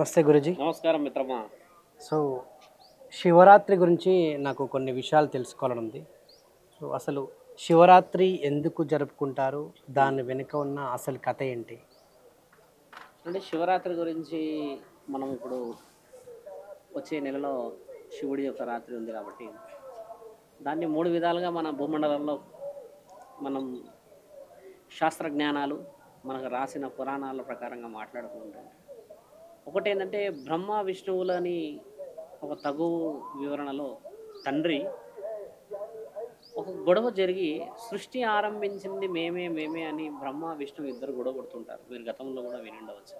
నమస్తే గురుజీ. నమస్కారం మిత్రమా. సో, శివరాత్రి గురించి నాకు కొన్ని విషయాలు తెలుసుకోవాలని ఉంది. సో, అసలు శివరాత్రి ఎందుకు జరుపుకుంటారు? దాని వెనుక ఉన్న అసలు కథ ఏంటి? అంటే శివరాత్రి గురించి మనం ఇప్పుడు వచ్చే నెలలో శివుడి యొక్క రాత్రి ఉంది కాబట్టి దాన్ని 3 విధాలుగా మన భూమండలంలో మనం శాస్త్ర జ్ఞానాలు మనకు రాసిన పురాణాల ప్రకారంగా మాట్లాడుతూ ఉంటాం. ఒకటేంటంటే బ్రహ్మ విష్ణువులని ఒక తగు వివరణలో తండ్రి ఒక గొడవ జరిగి సృష్టి ఆరంభించింది మేమే అని బ్రహ్మ విష్ణువు ఇద్దరు గొడవ పడుతుంటారు. మీరు గతంలో కూడా విని ఉండవచ్చు.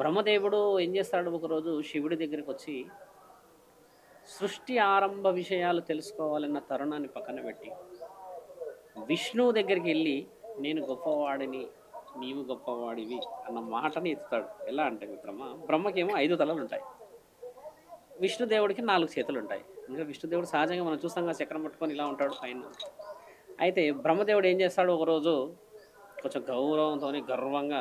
బ్రహ్మదేవుడు ఏం చేస్తాడు, ఒకరోజు శివుడి దగ్గరికి వచ్చి సృష్టి ఆరంభ విషయాలు తెలుసుకోవాలన్న తరుణాన్ని పక్కన పెట్టి విష్ణువు దగ్గరికి వెళ్ళి నేను గొప్పవాడిని నీవు గొప్పవాడివి అన్న మాటని ఎత్తుతాడు. ఎలా అంటే మిత్రమా, బ్రహ్మకేమో 5 తలలు ఉంటాయి, విష్ణుదేవుడికి 4 చేతులు ఉంటాయి. ఇంకా విష్ణుదేవుడు సహజంగా మనం చూస్తాం కదా, చక్రం పట్టుకొని ఇలా ఉంటాడు పైన. అయితే బ్రహ్మదేవుడు ఏం చేస్తాడు, ఒకరోజు కొంచెం గౌరవంతో గర్వంగా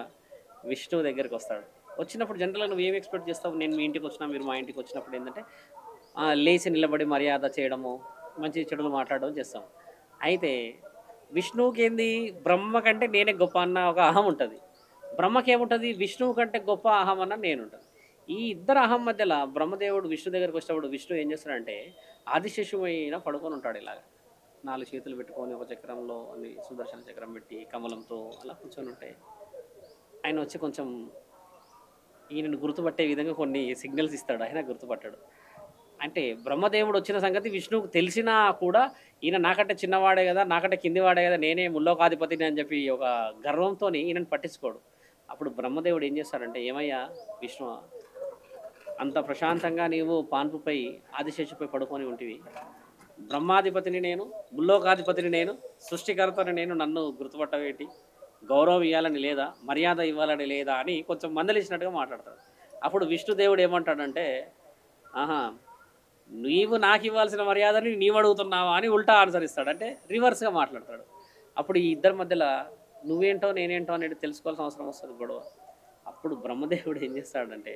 విష్ణువు దగ్గరికి వస్తాడు. వచ్చినప్పుడు జనరల్గా నువ్వు ఏం ఎక్స్పెక్ట్ చేస్తావు? నేను మీ ఇంటికి వచ్చినా మీరు మా ఇంటికి వచ్చినప్పుడు ఏంటంటే లేచి నిలబడి మర్యాద చేయడము, మంచి చెడులు మాట్లాడడం చేస్తాం. అయితే విష్ణువుకి ఏంది, బ్రహ్మ కంటే నేనే గొప్ప అన్న ఒక అహం ఉంటుంది. బ్రహ్మకి ఏముంటుంది, విష్ణువు కంటే గొప్ప అహం అన్న నేను ఉంటుంది. ఈ ఇద్దరు అహం మధ్యలో బ్రహ్మదేవుడు విష్ణు దగ్గరికి వచ్చినప్పుడు విష్ణు ఏం చేస్తాడంటే ఆదిశేషువైన పడుకొని ఉంటాడు. ఇలాగ 4 చేతులు పెట్టుకొని ఒక చక్రంలో అన్ని సుదర్శన చక్రం పెట్టి కమలంతో అలా కూర్చొని ఉంటే ఆయన వచ్చి కొంచెం ఈయనను గుర్తుపట్టే విధంగా కొన్ని సిగ్నల్స్ ఇస్తాడు. ఆయన గుర్తుపట్టాడు. అంటే బ్రహ్మదేవుడు వచ్చిన సంగతి విష్ణువుకు తెలిసినా కూడా ఈయన నాకంటే చిన్నవాడే కదా, నాకంటే కిందివాడే కదా, నేనే ముల్లోకాధిపతిని అని చెప్పి ఒక గర్వంతో ఈయనను పట్టించుకోడు. అప్పుడు బ్రహ్మదేవుడు ఏం చేస్తాడంటే, ఏమయ్యా విష్ణు, అంత ప్రశాంతంగా నీవు పాన్పుపై ఆదిశేషుపై పడుకొని ఉంటివి, బ్రహ్మాధిపతిని నేను, ముల్లోకాధిపతిని నేను, సృష్టికర్తని నేను, నన్ను గుర్తుపట్టవేటి, గౌరవం ఇవ్వాలని లేదా, మర్యాద ఇవ్వాలని లేదా అని కొంచెం మందలించినట్టుగా మాట్లాడతాడు. అప్పుడు విష్ణుదేవుడు ఏమంటాడంటే, ఆహా, నీవు నాకు ఇవ్వాల్సిన మర్యాదని నీవు అడుగుతున్నావా అని ఉల్టా ఆన్సర్ ఇస్తాడు. అంటే రివర్స్గా మాట్లాడతాడు. అప్పుడు ఈ ఇద్దరి మధ్యలో నువ్వేంటో నేనేంటో అనేది తెలుసుకోవాల్సిన అవసరం వస్తుంది, గొడవ. అప్పుడు బ్రహ్మదేవుడు ఏం చేస్తాడంటే,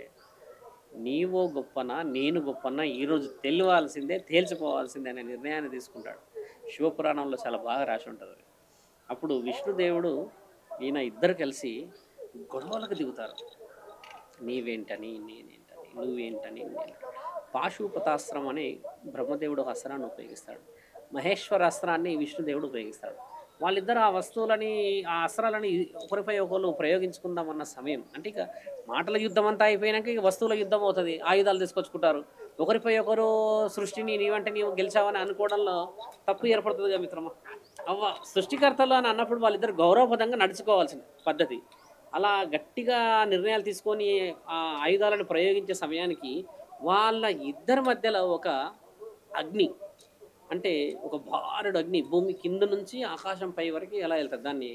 నీవో గొప్పనా నేను గొప్పనా ఈరోజు తెలియాల్సిందే, తేల్చుకోవాల్సిందే అనే నిర్ణయాన్ని తీసుకుంటాడు. శివపురాణంలో చాలా బాగా రాసి ఉంటుంది అది. అప్పుడు విష్ణుదేవుడు ఈయన ఇద్దరు కలిసి గొడవలకు దిగుతారు. నీవేంటని నేనేంటని, నువ్వేంటని నేను. పాశుపతాస్త్రం అని బ్రహ్మదేవుడు ఒక అస్త్రాన్ని ఉపయోగిస్తాడు, మహేశ్వర అస్త్రాన్ని విష్ణుదేవుడు ఉపయోగిస్తాడు. వాళ్ళిద్దరు ఆ వస్తువులని, ఆ అస్త్రాలని ఒకరిపై ఒకరు ప్రయోగించుకుందామన్న సమయం, అంటే ఇక మాటల యుద్ధం అంతా అయిపోయినాక ఇక వస్తువుల యుద్ధం అవుతుంది. ఆయుధాలు తీసుకొచ్చుకుంటారు. ఒకరిపై ఒకరు సృష్టిని నీవంటే నీవు గెలిచావని అనుకోవడంలో తప్పు ఏర్పడుతుంది కదా మిత్రమా. సృష్టికర్తలు అని అన్నప్పుడు వాళ్ళిద్దరు గౌరవపదంగా నడుచుకోవాల్సిన పద్ధతి. అలా గట్టిగా నిర్ణయాలు తీసుకొని ఆ ఆయుధాలను ప్రయోగించే సమయానికి వాళ్ళ ఇద్దరి మధ్యలో ఒక అగ్ని, అంటే ఒక భారుడు అగ్ని భూమి కింద నుంచి ఆకాశం పై వరకు ఎలా వెళ్తుంది, దాన్ని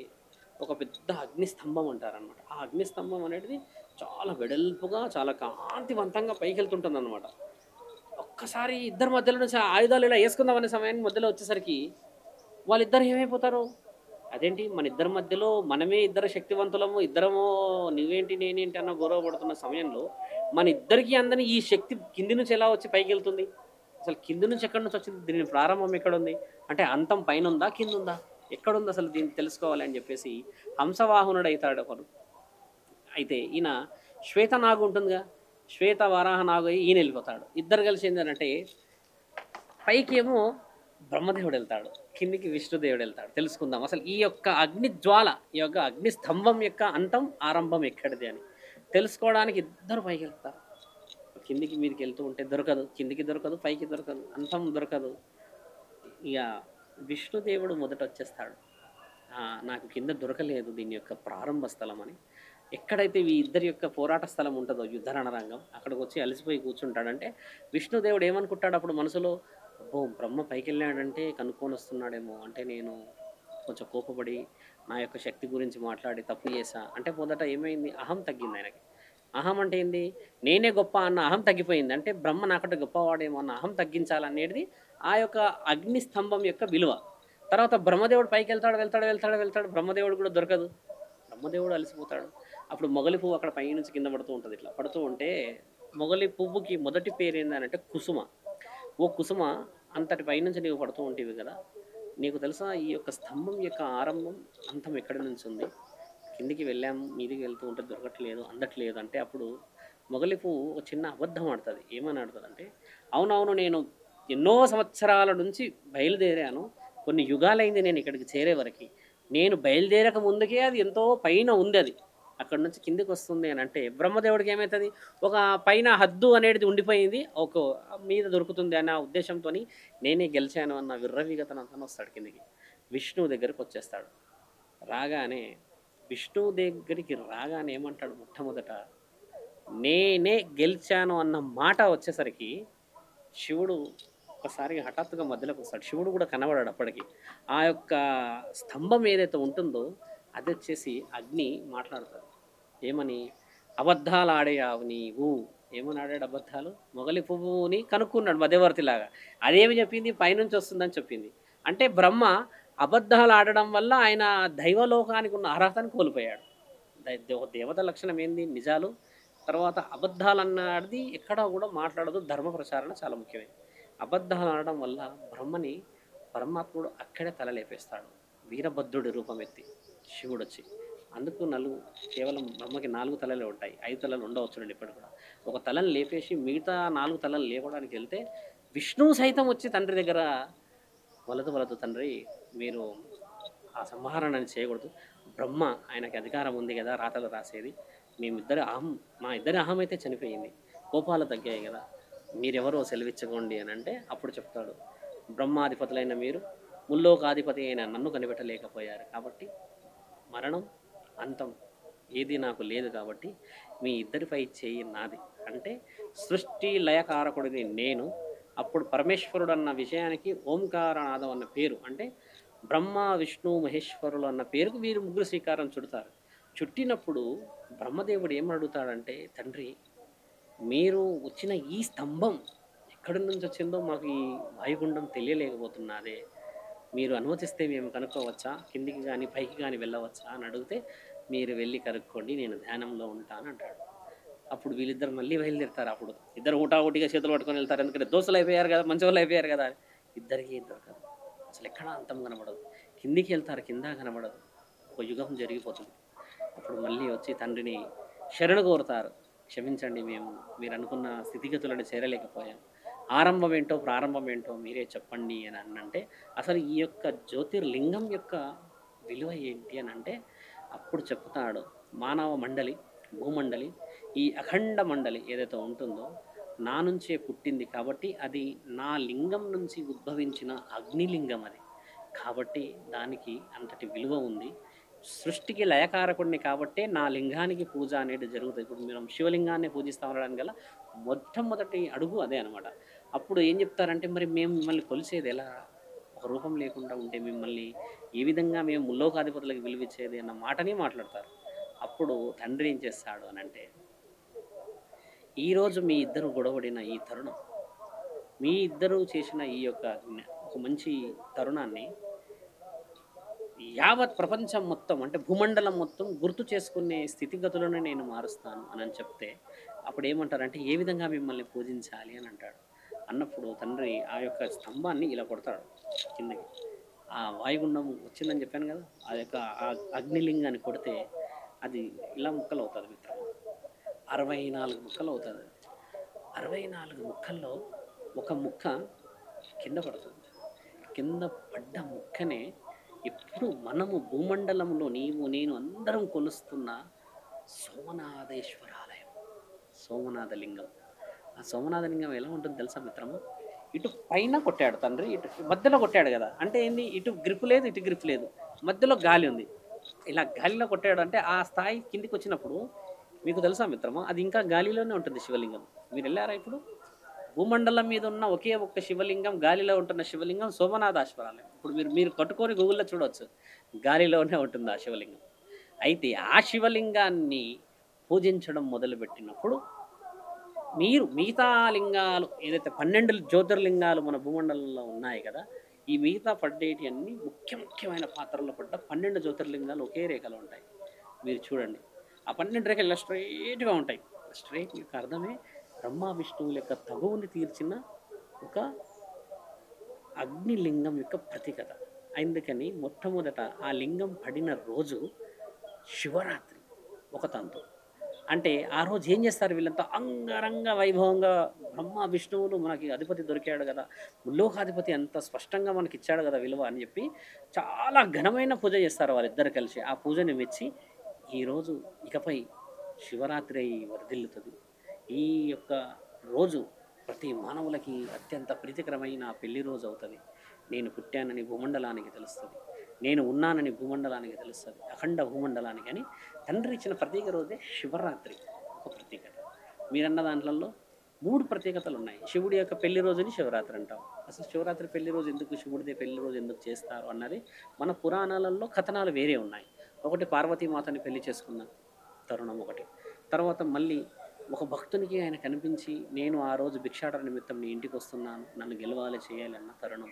ఒక పెద్ద అగ్ని స్తంభం అంటారనమాట. ఆ అగ్ని స్తంభం అనేది చాలా వెడల్పుగా చాలా కాంతివంతంగా పైకి వెళ్తుంటుంది అనమాట. ఒక్కసారి ఇద్దరి మధ్యలో నుంచి ఆ ఆయుధాలు ఇలా వేసుకుందామనే సమయానికి మధ్యలో వచ్చేసరికి వాళ్ళిద్దరు ఏమైపోతారు, అదేంటి మన ఇద్దరి మధ్యలో మనమే ఇద్దరు శక్తివంతులము, ఇద్దరము నువ్వేంటి నేనేంటి అన్న గొడవపడుతున్న సమయంలో మన ఇద్దరికి అందని ఈ శక్తి కింది నుంచి ఎలా వచ్చి పైకి వెళ్తుంది, అసలు కింది నుంచి ఎక్కడి నుంచి వచ్చింది, దీని ప్రారంభం ఎక్కడుంది, అంటే అంతం పైన ఉందా కింద ఉందా, ఎక్కడుంది అసలు దీన్ని తెలుసుకోవాలి అని చెప్పేసి హంసవాహనుడు అవుతాడు ఒకరు. అయితే ఈయన శ్వేతనాగు ఉంటుందిగా, శ్వేత వరాహ నాగు అయి ఈయన వెళ్ళిపోతాడు. ఇద్దరు కలిసి ఏంటంటే పైకి ఏమో బ్రహ్మదేవుడు వెళ్తాడు, కిందికి విష్ణుదేవుడు వెళ్తాడు. తెలుసుకుందాం అసలు ఈ యొక్క అగ్ని జ్వాల, ఈ యొక్క అగ్ని స్తంభం యొక్క అంతం ఆరంభం ఎక్కడిది అని తెలుసుకోవడానికి ఇద్దరు పైకి వెళ్తారు. కిందికి మీదకి వెళ్తూ ఉంటే దొరకదు, కిందికి దొరకదు, పైకి దొరకదు, అంతం దొరకదు. ఇక విష్ణుదేవుడు మొదట వచ్చేస్తాడు, నాకు కింద దొరకలేదు దీని యొక్క ప్రారంభ స్థలం అని. ఎక్కడైతే ఈ ఇద్దరి యొక్క పోరాట స్థలం ఉంటుందో యుద్ధ రణరంగం, అక్కడికి వచ్చి అలసిపోయి కూర్చుంటాడంటే విష్ణుదేవుడు ఏమనుకుంటాడు అప్పుడు మనసులో, అబ్బో బ్రహ్మ పైకి వెళ్ళాడంటే కనుక్కొని వస్తున్నాడేమో, అంటే నేను కొంచెం కోపపడి నా యొక్క శక్తి గురించి మాట్లాడి తప్పు చేశా అంటే. మొదట ఏమైంది, అహం తగ్గింది ఆయనకి. అహం అంటే ఏంది, నేనే గొప్ప అన్న అహం తగ్గిపోయింది. అంటే బ్రహ్మ నాకంటే గొప్పవాడేమో అన్న అహం తగ్గించాలనేది ఆ యొక్క అగ్ని స్తంభం యొక్క విలువ. తర్వాత బ్రహ్మదేవుడు పైకి వెళ్తాడు, బ్రహ్మదేవుడు కూడా దొరకదు, బ్రహ్మదేవుడు అలసిపోతాడు. అప్పుడు మొగలి పువ్వు అక్కడ పైనుంచి కింద పడుతూ ఉంటుంది. ఇట్లా పడుతూ ఉంటే మొగలి పువ్వుకి మొదటి పేరు ఏందనంటే కుసుమ. ఓ కుసుమ, అంతటి పైనుంచి నీవు పడుతూ ఉంటేవి కదా! నీకు తెలుసా ఈ యొక్క స్తంభం యొక్క ఆరంభం, అంతం ఎక్కడి నుంచి ఉంది? కిందికి వెళ్ళాము, మీదికి వెళ్తూ ఉంటే దొరకట్లేదు, అందట్లేదు అంటే అప్పుడు మొగలి పువ్వు ఒక చిన్న అబద్ధం ఆడుతది. ఏమని ఆడుతదంటే, అవునవును నేను ఎన్నో సంవత్సరాల నుంచి బయలుదేరాను. కొన్ని యుగాలైంది నేను ఇక్కడికి చేరే వరకి. నేను బయలుదేరక ముందుకే అది ఎంతో పైన ఉంది అది. అక్కడి నుంచి కిందికి వస్తుంది అని అంటే బ్రహ్మదేవుడికి ఏమవుతుంది? ఒక పైన హద్దు అనేది ఉండిపోయింది. ఒక మీద దొరుకుతుంది అన్న ఉద్దేశంతోని నేనే గెలిచాను అన్న విర్రవీగతనంతను వస్తాడు కిందికి. విష్ణువు దగ్గరికి వచ్చేస్తాడు. రాగానే విష్ణువు దగ్గరికి రాగానే ఏమంటాడు మొట్టమొదట, నేనే గెలిచాను అన్న మాట వచ్చేసరికి శివుడు ఒకసారిగా హఠాత్తుగా మధ్యలోకి వస్తాడు. శివుడు కూడా కనబడాడు అప్పటికి. ఆ యొక్క స్తంభం ఏదైతే ఉంటుందో అది వచ్చేసి అగ్ని మాట్లాడుతుంది. ఏమని? అబద్ధాలు ఆడావు నీవు. ఏమని ఆడాడు అబద్ధాలు? మొగలి పువ్వుని కనుక్కున్నాడు మధ్యవర్తిలాగా. అదేమి చెప్పింది? పైనుంచి వస్తుందని చెప్పింది. అంటే బ్రహ్మ అబద్ధాలు ఆడడం వల్ల ఆయన దైవలోకానికి ఉన్న అర్హతను కోల్పోయాడు. దేవత లక్షణం ఏంది? నిజాలు. తర్వాత అబద్ధాలు అన్నది ఎక్కడా కూడా మాట్లాడదు. ధర్మ ప్రచారణ చాలా ముఖ్యమైనది. అబద్ధాలు ఆడడం వల్ల బ్రహ్మని పరమాత్ముడు అక్కడే తల లేపేస్తాడు. వీరభద్రుడి రూపం ఎత్తి శివుడు వచ్చి. అందుకు కేవలం బ్రహ్మకి 4 తలలే ఉంటాయి. 5 తలలు ఉండవచ్చు చూడండి ఇప్పటికి కూడా. ఒక తలని లేపేసి మిగతా 4 తలలు లేపడానికి వెళ్తే విష్ణువు సైతం వచ్చి తండ్రి దగ్గర వలదు తండ్రి, మీరు ఆ సంహరణని చేయకూడదు. బ్రహ్మ ఆయనకి అధికారం ఉంది కదా రాతలు రాసేది. మా ఇద్దరి అహం అయితే చనిపోయింది. కోపాలు తగ్గాయి కదా, మీరెవరో సెలవిచ్చకోండి అని అంటే అప్పుడు చెప్తాడు, బ్రహ్మాధిపతులైన మీరు ముల్లోకాధిపతి అయిన నన్ను కనిపెట్టలేకపోయారు కాబట్టి మరణం అంతం ఏది నాకు లేదు కాబట్టి మీ ఇద్దరిపై చేయి నాది అంటే సృష్టి లయకారకుడిని నేను. అప్పుడు పరమేశ్వరుడు అన్న విషయానికి ఓంకారనాదం అన్న పేరు, అంటే బ్రహ్మ విష్ణు మహేశ్వరులు అన్న పేరుకు వీరు ముగ్గురు శ్రీకారం చుడతారు. చుట్టినప్పుడు బ్రహ్మదేవుడు ఏమడుగుతాడంటే, తండ్రి మీరు వచ్చిన ఈ స్తంభం ఎక్కడి నుంచి వచ్చిందో మాకు ఈ వాయుగుండం తెలియలేకపోతున్నదే, మీరు అనుమతిస్తే మేము కనుక్కోవచ్చా? కిందికి కానీ పైకి కానీ వెళ్ళవచ్చా అని అడిగితే, మీరు వెళ్ళి కనుక్కోండి, నేను ధ్యానంలో ఉంటాను అంటాడు. అప్పుడు వీళ్ళిద్దరు మళ్ళీ బయలుదేరుతారు. అప్పుడు ఇద్దరు ఊటావుటిగా చేతులు పట్టుకొని వెళ్తారు. ఎందుకంటే దోస్తులు అయిపోయారు కదా, మంచివాళ్ళు అయిపోయారు కదా. ఇద్దరికి దొరకదు, అసలు ఎక్కడా అంతం కనబడదు. కిందికి వెళ్తారు, కింద కనబడదు. ఒక యుగం జరిగిపోతుంది. అప్పుడు మళ్ళీ వచ్చి తండ్రిని శరణు కోరుతారు. క్షమించండి, మీరు అనుకున్న స్థితిగతులను చేరలేకపోయాం. ఆరంభం ఏంటో ప్రారంభం ఏంటో మీరే చెప్పండి అని అంటే అసలు ఈ యొక్క జ్యోతిర్లింగం యొక్క విలువ ఏంటి అని అంటే అప్పుడు చెప్తాడు. మానవ మండలి, భూమండలి, ఈ అఖండ మండలి ఏదైతే ఉంటుందో నా నుంచే పుట్టింది కాబట్టి అది నా లింగం నుంచి ఉద్భవించిన అగ్నిలింగం అది. కాబట్టి దానికి అంతటి విలువ ఉంది. సృష్టికి లయకారకుడిని కాబట్టే నా లింగానికి పూజ అనేది జరుగుతుంది. ఇప్పుడు మనం శివలింగాన్ని పూజిస్తాం అనడానికి గల మొట్టమొదటి అడుగు అదే అనమాట. అప్పుడు ఏం చెప్తారంటే, మరి మేము మిమ్మల్ని కొలిసేది ఎలా? ఒక రూపం లేకుండా ఉంటే మిమ్మల్ని ఏ విధంగా మేము ముల్లోకాధిపతులకు విలువిచ్చేది అన్న మాటని మాట్లాడతారు. అప్పుడు తండ్రి ఏం చేస్తాడు అని అంటే, ఈరోజు మీ ఇద్దరు గొడవడిన ఈ తరుణం, మీ ఇద్దరు చేసిన ఈ యొక్క ఒక మంచి తరుణాన్ని యావత్ ప్రపంచం మొత్తం అంటే భూమండలం మొత్తం గుర్తు చేసుకునే స్థితిగతులను నేను మారుస్తాను అని చెప్తే అప్పుడు ఏమంటారంటే, ఏ విధంగా మిమ్మల్ని పూజించాలి అని అంటాడు. అన్నప్పుడు తండ్రి ఆ యొక్క స్తంభాన్ని ఇలా కొడతాడు కిందకి. ఆ వాయుగుండం వచ్చిందని చెప్పాను కదా, ఆ యొక్క అగ్నిలింగాన్ని కొడితే అది ఇలా ముక్కలు అవుతుంది మిత్రం. 64 ముక్కలు అవుతుంది. 64 ముక్కల్లో ఒక ముక్క కింద పడుతుంది. కింద పడ్డ ముక్కనే ఇప్పుడు మనము భూమండలంలో నీవు నేను అందరం కొలుస్తున్న సోమనాథేశ్వరాలయం, సోమనాథలింగం. ఆ సోమనాథలింగం ఎలా ఉంటుంది తెలుసా మిత్రమా? ఇటు పైన కొట్టాడు తండ్రి, ఇటు మధ్యలో కొట్టాడు కదా, అంటే ఏంది, ఇటు గ్రిప్ లేదు ఇటు గ్రిప్ లేదు, మధ్యలో గాలి ఉంది. ఇలా గాలిలో కొట్టాడు అంటే ఆ స్థాయి కిందికి వచ్చినప్పుడు మీకు తెలుసా మిత్రమా, అది ఇంకా గాలిలోనే ఉంటుంది శివలింగం. మీరు వెళ్ళారా ఇప్పుడు? భూమండలం మీద ఉన్న ఒకే ఒక్క శివలింగం, గాలిలో ఉంటున్న శివలింగం సోమనాథాశ్వరాలయం. ఇప్పుడు మీరు కట్టుకొని గూగుల్లో చూడవచ్చు, గాలిలోనే ఉంటుంది ఆ శివలింగం. అయితే ఆ శివలింగాన్ని పూజించడం మొదలుపెట్టినప్పుడు మీరు మిగతా లింగాలు ఏదైతే 12 జ్యోతిర్లింగాలు మన భూమండలంలో ఉన్నాయి కదా, ఈ మిగతా పడ్డేటి అన్ని ముఖ్యమైన పాత్రలో పడ్డ 12 జ్యోతిర్లింగాలు ఒకే రేఖలో ఉంటాయి. మీరు చూడండి, ఆ 12 రేఖలు ఇలా స్ట్రైట్గా ఉంటాయి. స్ట్రైట్ యొక్క అర్థమే బ్రహ్మ విష్ణువుల యొక్క తగువుని తీర్చిన ఒక అగ్నిలింగం యొక్క ప్రతీకత. అందుకని మొట్టమొదట ఆ లింగం పడిన రోజు శివరాత్రి ఒక తంతు. అంటే ఆ రోజు ఏం చేస్తారు వీళ్ళంతా అంగరంగ వైభవంగా బ్రహ్మ విష్ణువులు మనకి అధిపతి దొరికాడు కదా, ముల్లోకాధిపతి అంత స్పష్టంగా మనకి ఇచ్చాడు కదా విలువ అని చెప్పి చాలా ఘనమైన పూజ చేస్తారు వాళ్ళిద్దరు కలిసి. ఆ పూజని మెచ్చి ఈరోజు ఇకపై శివరాత్రి అయి వర్ధిల్లుతుంది. ఈ యొక్క రోజు ప్రతి మానవులకి అత్యంత ప్రీతికరమైన పెళ్లి రోజు అవుతుంది. నేను పుట్టానని భూమండలానికి తెలుస్తుంది, నేను ఉన్నానని భూమండలానికి తెలుస్తుంది, అఖండ భూమండలానికి అని తండ్రి ఇచ్చిన ప్రత్యేక రోజే శివరాత్రి ఒక ప్రత్యేకత. మీరన్న దాంట్లలో 3 ప్రత్యేకతలు ఉన్నాయి. శివుడి యొక్క పెళ్లి రోజుని శివరాత్రి అంటాం. అసలు శివరాత్రి పెళ్లి రోజు ఎందుకు, శివుడిదే పెళ్లి రోజు ఎందుకు చేస్తారు అన్నది మన పురాణాలలో కథనాలు వేరే ఉన్నాయి. ఒకటి పార్వతీమాతని పెళ్లి చేసుకున్న తరుణం ఒకటి, తర్వాత మళ్ళీ ఒక భక్తునికి ఆయన కనిపించి నేను ఆ రోజు భిక్షాటన నిమిత్తం నీ ఇంటికి వస్తున్నాను, నన్ను గెలవాలి చేయాలి అన్న తరుణం,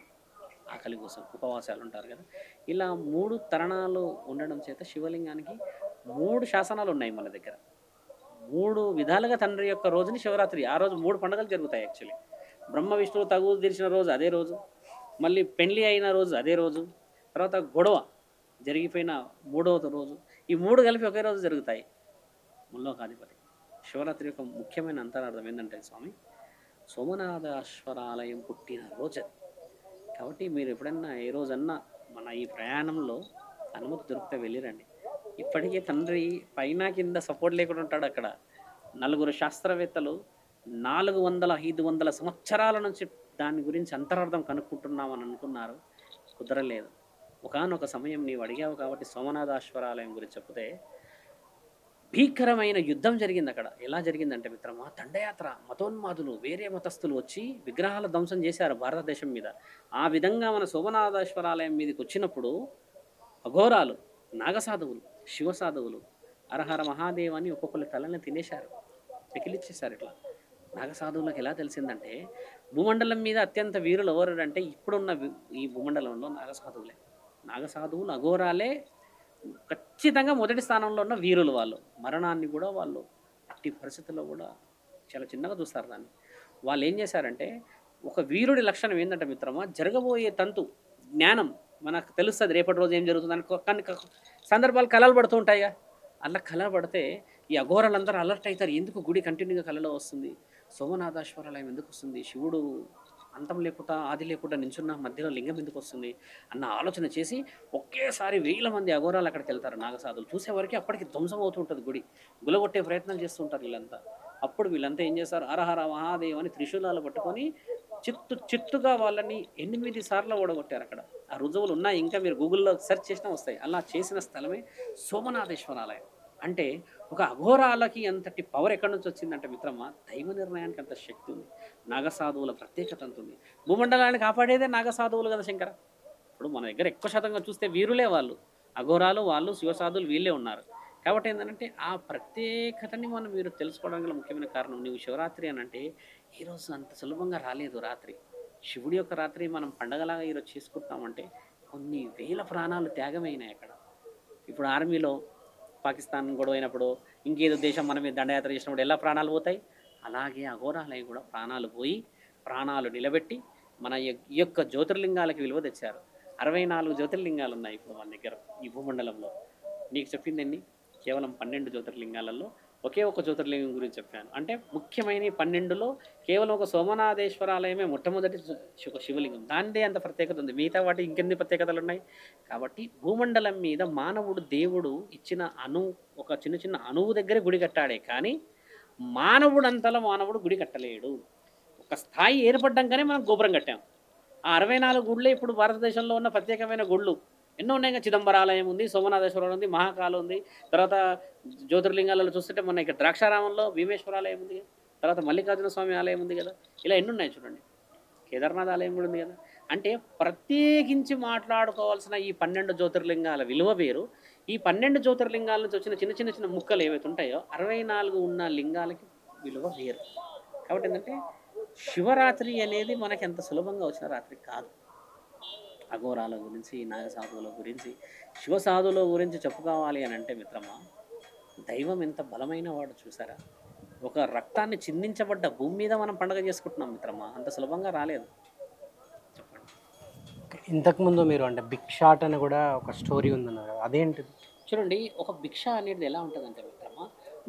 ఆకలి కోసం ఉపవాసాలు ఉంటారు కదా. ఇలా 3 తరుణాలు ఉండడం చేత శివలింగానికి 3 శాసనాలు ఉన్నాయి మన దగ్గర. 3 విధాలుగా తండ్రి యొక్క రోజుని శివరాత్రి, ఆ రోజు 3 పండుగలు జరుగుతాయి యాక్చువల్లీ. బ్రహ్మ విష్ణువు తగువు తీర్చిన రోజు అదే రోజు, మళ్ళీ పెళ్లి అయిన రోజు అదే రోజు, తర్వాత గొడవ జరిగిపోయిన 3వ రోజు, ఈ 3 కలిపి ఒకే రోజు జరుగుతాయి. ముల్లోకాధిపతి శివరాత్రి యొక్క ముఖ్యమైన అంతరార్థం ఏంటంటే స్వామి, సోమనాథేశ్వరాలయం పుట్టిన రోజు అది. కాబట్టి మీరు ఎప్పుడన్నా ఏ రోజన్నా మన ఈ ప్రయాణంలో అనుమతి దొరికితే వెళ్ళిరండి. ఇప్పటికే తండ్రి పైన కింద సపోర్ట్ లేకుండా ఉంటాడు అక్కడ. 4 శాస్త్రవేత్తలు 400-500 సంవత్సరాల నుంచి దాని గురించి అంతరార్థం కనుక్కుంటున్నామని అనుకున్నారు, కుదరలేదు. ఒకానొక సమయం నీవు అడిగావు కాబట్టి సోమనాథేశ్వరాలయం గురించి చెప్తే భీకరమైన యుద్ధం జరిగింది అక్కడ. ఎలా జరిగిందంటే మిత్రమా, దండయాత్ర, మతోన్మాదులు, వేరే మతస్థులు వచ్చి విగ్రహాల ధ్వంసం చేశారు భారతదేశం మీద. ఆ విధంగా మన సోమనాథేశ్వరాలయం మీదకి వచ్చినప్పుడు అఘోరాలు, నాగసాధువులు, శివసాధువులు హరహర మహాదేవాన్ని ఒక్కొక్కరి తలని తినేశారు, పెకిలిచ్చేశారు. ఇట్లా నాగసాధువులకు ఎలా తెలిసిందంటే భూమండలం మీద అత్యంత వీరులు ఎవరు అంటే ఇప్పుడున్న ఈ భూమండలంలో నాగసాధువులే. నాగసాధువులు అఘోరాలే ఖచ్చితంగా మొదటి స్థానంలో ఉన్న వీరులు. వాళ్ళు మరణాన్ని కూడా వాళ్ళు అట్టి పరిస్థితుల్లో కూడా చాలా చిన్నగా చూస్తారు దాన్ని. వాళ్ళు ఏం చేశారంటే, ఒక వీరుడి లక్షణం ఏంటంటే మిత్రమా, జరగబోయే తంతు జ్ఞానం మనకు తెలుస్తుంది, రేపటి రోజు ఏం జరుగుతుందని. కొన్ని సందర్భాలు కలలు పడుతూ ఉంటాయిగా, అలా కలలు పడితే ఈ అఘోరాలందరూ అలర్ట్ అవుతారు. ఎందుకు గుడి కంటిన్యూగా కలలో వస్తుంది, సోమనాథేశ్వరాలయం ఎందుకు వస్తుంది, శివుడు అంతం లేకుండా ఆది లేకుండా నించున్న మధ్యలో లింగం ఎందుకు వస్తుంది అన్న ఆలోచన చేసి ఒకేసారి 1000 మంది అఘోరాలు అక్కడికి వెళ్తారు. నాగసాధులు చూసేవరకు అప్పటికి ధ్వంసం అవుతుంటుంది గుడి, గులగొట్టే ప్రయత్నాలు చేస్తుంటారు వీళ్ళంతా. అప్పుడు వీళ్ళంతా ఏం చేస్తారు, హరహర మహాదేవ్ అని త్రిశూలాలు పట్టుకొని చిత్తుగా వాళ్ళని 8 సార్లు ఓడగొట్టారు అక్కడ. ఆ రుజువులు ఉన్నాయి, ఇంకా మీరు గూగుల్లో సెర్చ్ చేసినా వస్తాయి. అలా చేసిన స్థలమే సోమనాథేశ్వరాలయం. అంటే ఒక అఘోరాలకి అంతటి పవర్ ఎక్కడి నుంచి వచ్చిందంటే మిత్రమా, దైవ నిర్ణయానికి అంత శక్తి ఉంది. నాగసాధువుల ప్రత్యేకత అంత ఉంది. భూమండలాన్ని కాపాడేదే నాగసాధువులు కదా శంకర. ఇప్పుడు మన దగ్గర ఎక్కువ శాతంగా చూస్తే వీరులే వాళ్ళు, అఘోరాలు వాళ్ళు, శివసాధువులు వీళ్ళే ఉన్నారు. కాబట్టి ఏంటంటే ఆ ప్రత్యేకతని మనం మీరు తెలుసుకోవడానికి గల ముఖ్యమైన కారణం, నువ్వు శివరాత్రి అని అంటే ఈరోజు అంత సులభంగా రాలేదు రాత్రి. శివుడి యొక్క రాత్రి మనం పండగలాగా ఈరోజు చేసుకుంటామంటే కొన్ని వేల ప్రాణాలు త్యాగమైనాయి అక్కడ. ఇప్పుడు ఆర్మీలో పాకిస్తాన్ గొడవ అయినప్పుడు, ఇంకేదో దేశం మన మీద దండయాత్ర చేసినప్పుడు ఎలా ప్రాణాలు పోతాయి, అలాగే అఘోరాలయం కూడా ప్రాణాలు పోయి ప్రాణాలు నిలబెట్టి మన ఈ యొక్క జ్యోతిర్లింగాలకి విలువ తెచ్చారు. 64 జ్యోతిర్లింగాలు ఉన్నాయి ఇప్పుడు మన దగ్గర ఈ భూమండలంలో. నీకు చెప్పిందండి కేవలం 12 జ్యోతిర్లింగాలలో ఒకే ఒక జ్యోతిర్లింగం గురించి చెప్పాను. అంటే ముఖ్యమైన 12లో కేవలం ఒక సోమనాథేశ్వరాలయమే మొట్టమొదటి శివలింగం. దానిదే అంత ప్రత్యేకత ఉంది. మిగతా వాటి ఇంకెన్ని ప్రత్యేకతలు ఉన్నాయి. కాబట్టి భూమండలం మీద మానవుడు దేవుడు ఇచ్చిన ఒక చిన్న చిన్న అణువు దగ్గర గుడి కట్టాడే కానీ మానవుడంతలో మానవుడు గుడి కట్టలేడు. ఒక స్థాయి ఏర్పడ్డాకనే మనం గోపురం కట్టాం. ఆ 64 గుళ్ళే ఇప్పుడు భారతదేశంలో ఉన్న ప్రత్యేకమైన గుళ్ళు ఎన్నో ఉన్నాయి. చిదంబరాలయం ఉంది, సోమనాథేశ్వరం ఉంది, మహాకాలు ఉంది. తర్వాత జ్యోతిర్లింగాలలో చూస్తుంటే మన ఇక్కడ ద్రాక్షారామంలో భీమేశ్వరాలయం ఉంది, తర్వాత మల్లికార్జున స్వామి ఆలయం ఉంది కదా. ఇలా ఎన్ని ఉన్నాయి చూడండి. కేదార్నాథ్ ఆలయం కూడా ఉంది కదా. అంటే ప్రత్యేకించి మాట్లాడుకోవాల్సిన ఈ 12 జ్యోతిర్లింగాల విలువ వేరు. ఈ 12 జ్యోతిర్లింగాల నుంచి వచ్చిన చిన్న చిన్న చిన్న ముక్కలు ఏవైతే ఉంటాయో 64 ఉన్న లింగాలకి విలువ వేరు. కాబట్టి ఏంటంటే శివరాత్రి అనేది మనకి ఎంత సులభంగా వచ్చిన రాత్రి కాదు. అఘోరాల గురించి, నాగసాధువుల గురించి, శివసాధువుల గురించి చెప్పుకోవాలి అని అంటే మిత్రమా, దైవం ఎంత బలమైన వాడు చూసారా? ఒక రక్తాన్ని చిందించబడ్డ భూమి మీద మనం పండగ చేసుకుంటున్నాం మిత్రమా. అంత సులభంగా రాలేదు. చెప్పండి. ఇంతకుముందు మీరు అంటే బిగ్ షాట్ అని కూడా ఒక స్టోరీ ఉందన్నారు కదా, అదేంటిది? చూడండి, ఒక భిక్ష అనేది ఎలా ఉంటుందంటే మిత్రమా,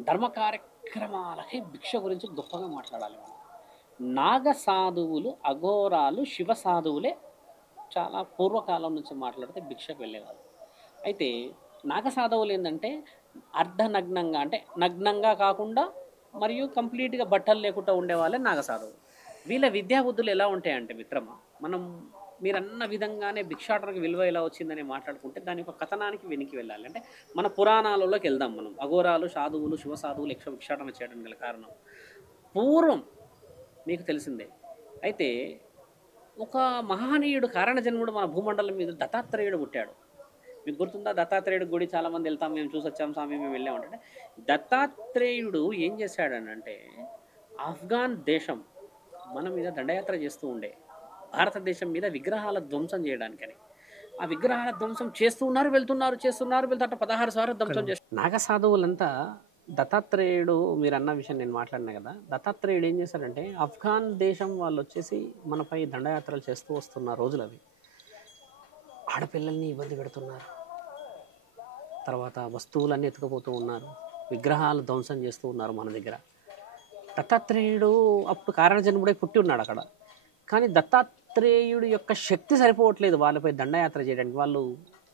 ధర్మ కార్యక్రమాలకి భిక్ష గురించి గొప్పగా మాట్లాడాలి మనం. నాగ సాధువులు, అఘోరాలు, శివ సాధువులే చాలా పూర్వకాలం నుంచి మాట్లాడితే భిక్షకు వెళ్ళేవాళ్ళు. అయితే నాగ సాధువులు ఏంటంటే అర్ధనగ్నంగా, అంటే నగ్నంగా కాకుండా మరియు కంప్లీట్గా బట్టలు లేకుండా ఉండేవాళ్ళే నాగ సాధువులు. వీళ్ళ విద్యాబుద్ధులు ఎలా ఉంటాయంటే మిత్రమా, మనం మీరన్న విధంగానే భిక్షాటనకు విలువ ఎలా వచ్చిందని మాట్లాడుకుంటే దాని యొక్క కథనానికి వెనక్కి వెళ్ళాలి. అంటే మన పురాణాలలోకి వెళ్దాం మనం. అఘోరాలు, సాధువులు, శివ సాధువులు భిక్షాటన చేయడం గల కారణం పూర్వం మీకు తెలిసిందే. అయితే ఒక మహనీయుడు కారణజన్ముడు మన భూమండలం మీద దత్తాత్రేయుడు పుట్టాడు. మీకు గుర్తుందా? దత్తాత్రేయుడు గుడి చాలామంది వెళ్తాం, మేము చూసొచ్చాం స్వామి, మేము వెళ్ళామంటే దత్తాత్రేయుడు ఏం చేశాడనంటే ఆఫ్ఘాన్ దేశం మన మీద దండయాత్ర చేస్తూ ఉండే, భారతదేశం మీద విగ్రహాల ధ్వంసం చేయడానికని. ఆ విగ్రహాల ధ్వంసం చేస్తున్నారు, వెళ్తున్నారు, చేస్తున్నారు, వెళ్తారు. 16 సార్లు ధ్వంసం చేస్తారు. నాగ సాధువులంతా దత్తాత్రేయుడు, మీరు అన్న విషయం నేను మాట్లాడినా కదా, దత్తాత్రేయుడు ఏం చేశాడంటే ఆఫ్ఘాన్ దేశం వాళ్ళు వచ్చేసి మనపై దండయాత్రలు చేస్తూ వస్తున్న రోజులు అవి. ఆడపిల్లల్ని ఇబ్బంది పెడుతున్నారు, తర్వాత వస్తువులన్నీ ఎత్తుకుపోతూ ఉన్నారు, విగ్రహాలు ధ్వంసం చేస్తూ ఉన్నారు మన దగ్గర. దత్తాత్రేయుడు అప్పుడు కారణజన్ముడై పుట్టి ఉన్నాడు అక్కడ. కానీ దత్తాత్రేయుడు యొక్క శక్తి సరిపోవట్లేదు వాళ్ళపై దండయాత్ర చేయడానికి. వాళ్ళు